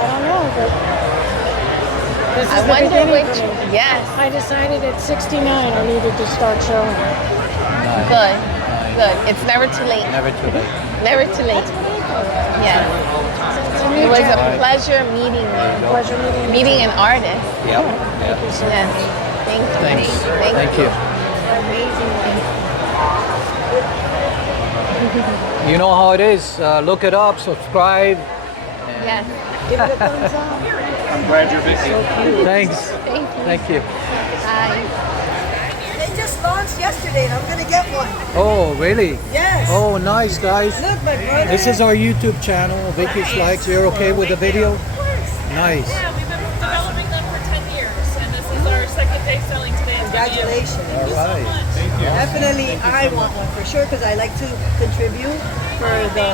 don't know, but this is I the wonder beginning which. for me. Yes. I decided at 69 I needed to start showing. Good. Good. It's never too late. Never too late. Never too late. Yes. It was a pleasure meeting you. Pleasure Meeting an artist. Yep. Yes. Thank you. Thanks. Thank you. You know how it is. Look it up, subscribe. Yes. Give it a thumbs up. I'm glad you're Vicky. Thanks. Thank you. Thank you. Bye. They just launched yesterday and I'm going to get one. Oh, really? Yes. Oh, nice, guys. Look, my brother. This is our YouTube channel, Vicky's Likes. You're okay with the video? Nice. Yeah, we've been developing them for 10 years, and this is our second day selling today. Congratulations. All right. Thank you. Definitely, I want one for sure because I like to contribute for the,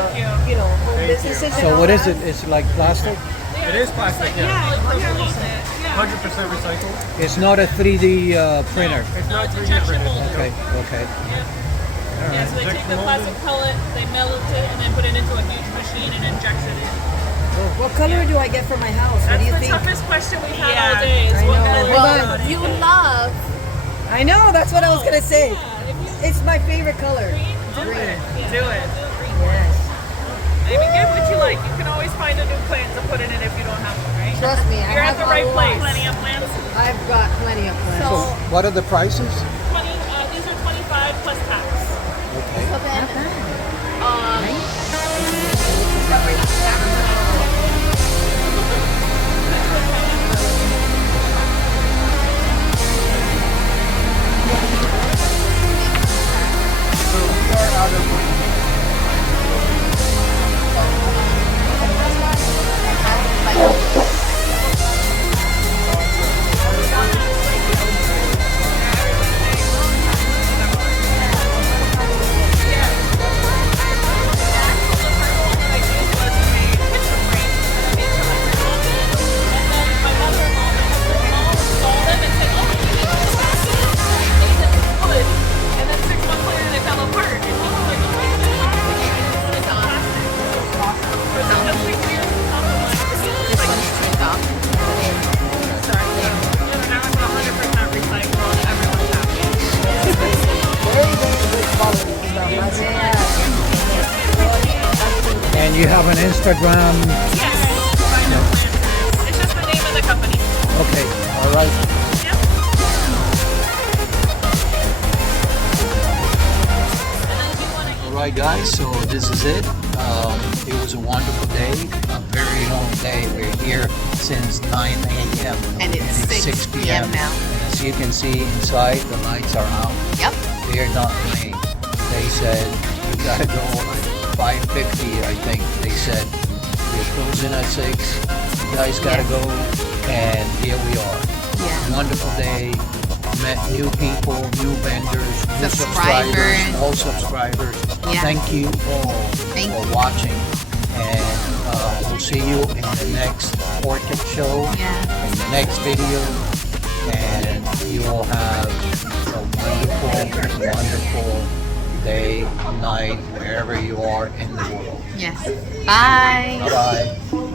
you know, home businesses. and So all what is that. it? It's like plastic? It is plastic, yeah. 100% recycled. It's not a 3D printer. It's not 3D printed. Okay, okay. Yeah, so they take the plastic pellet, they melt it, and then put it into a huge machine and inject it in. What color do I get for my house? What do you That's the think? toughest question we've had all day. Is I what know. color Well, you love. I know, that's what I was going to say. It's my favorite color. Green. Do it. Yes. I mean, get what you like. You can always find a new plant to put in it if you don't have one, right? Trust me, I You're have at the right a lot. place. Plenty of plants. I've got plenty of plants. So what are the prices? 20, these are 25 plus tax. Okay. So then, And you have an Instagram. it's just the name of the company. Okay, all right. All right, guys, so this is it. It was a wonderful day, a very long day. We're here since 9 a.m. And it's 6 p.m. now. And as you can see inside, the lights are out. Yep. They're not playing. They said, you gotta go like 5:50, I think. They said, we're closing at 6. You guys gotta go. And here we are. Yeah. Wonderful day. Met new people, new vendors, new Subscribers. subscribers, all subscribers. Yeah. Thank you all for watching. And we'll see you in the next Orchid show, in the next video. And you will have a wonderful, wonderful day, night, wherever you are in the world. Yes. Bye. Bye-bye.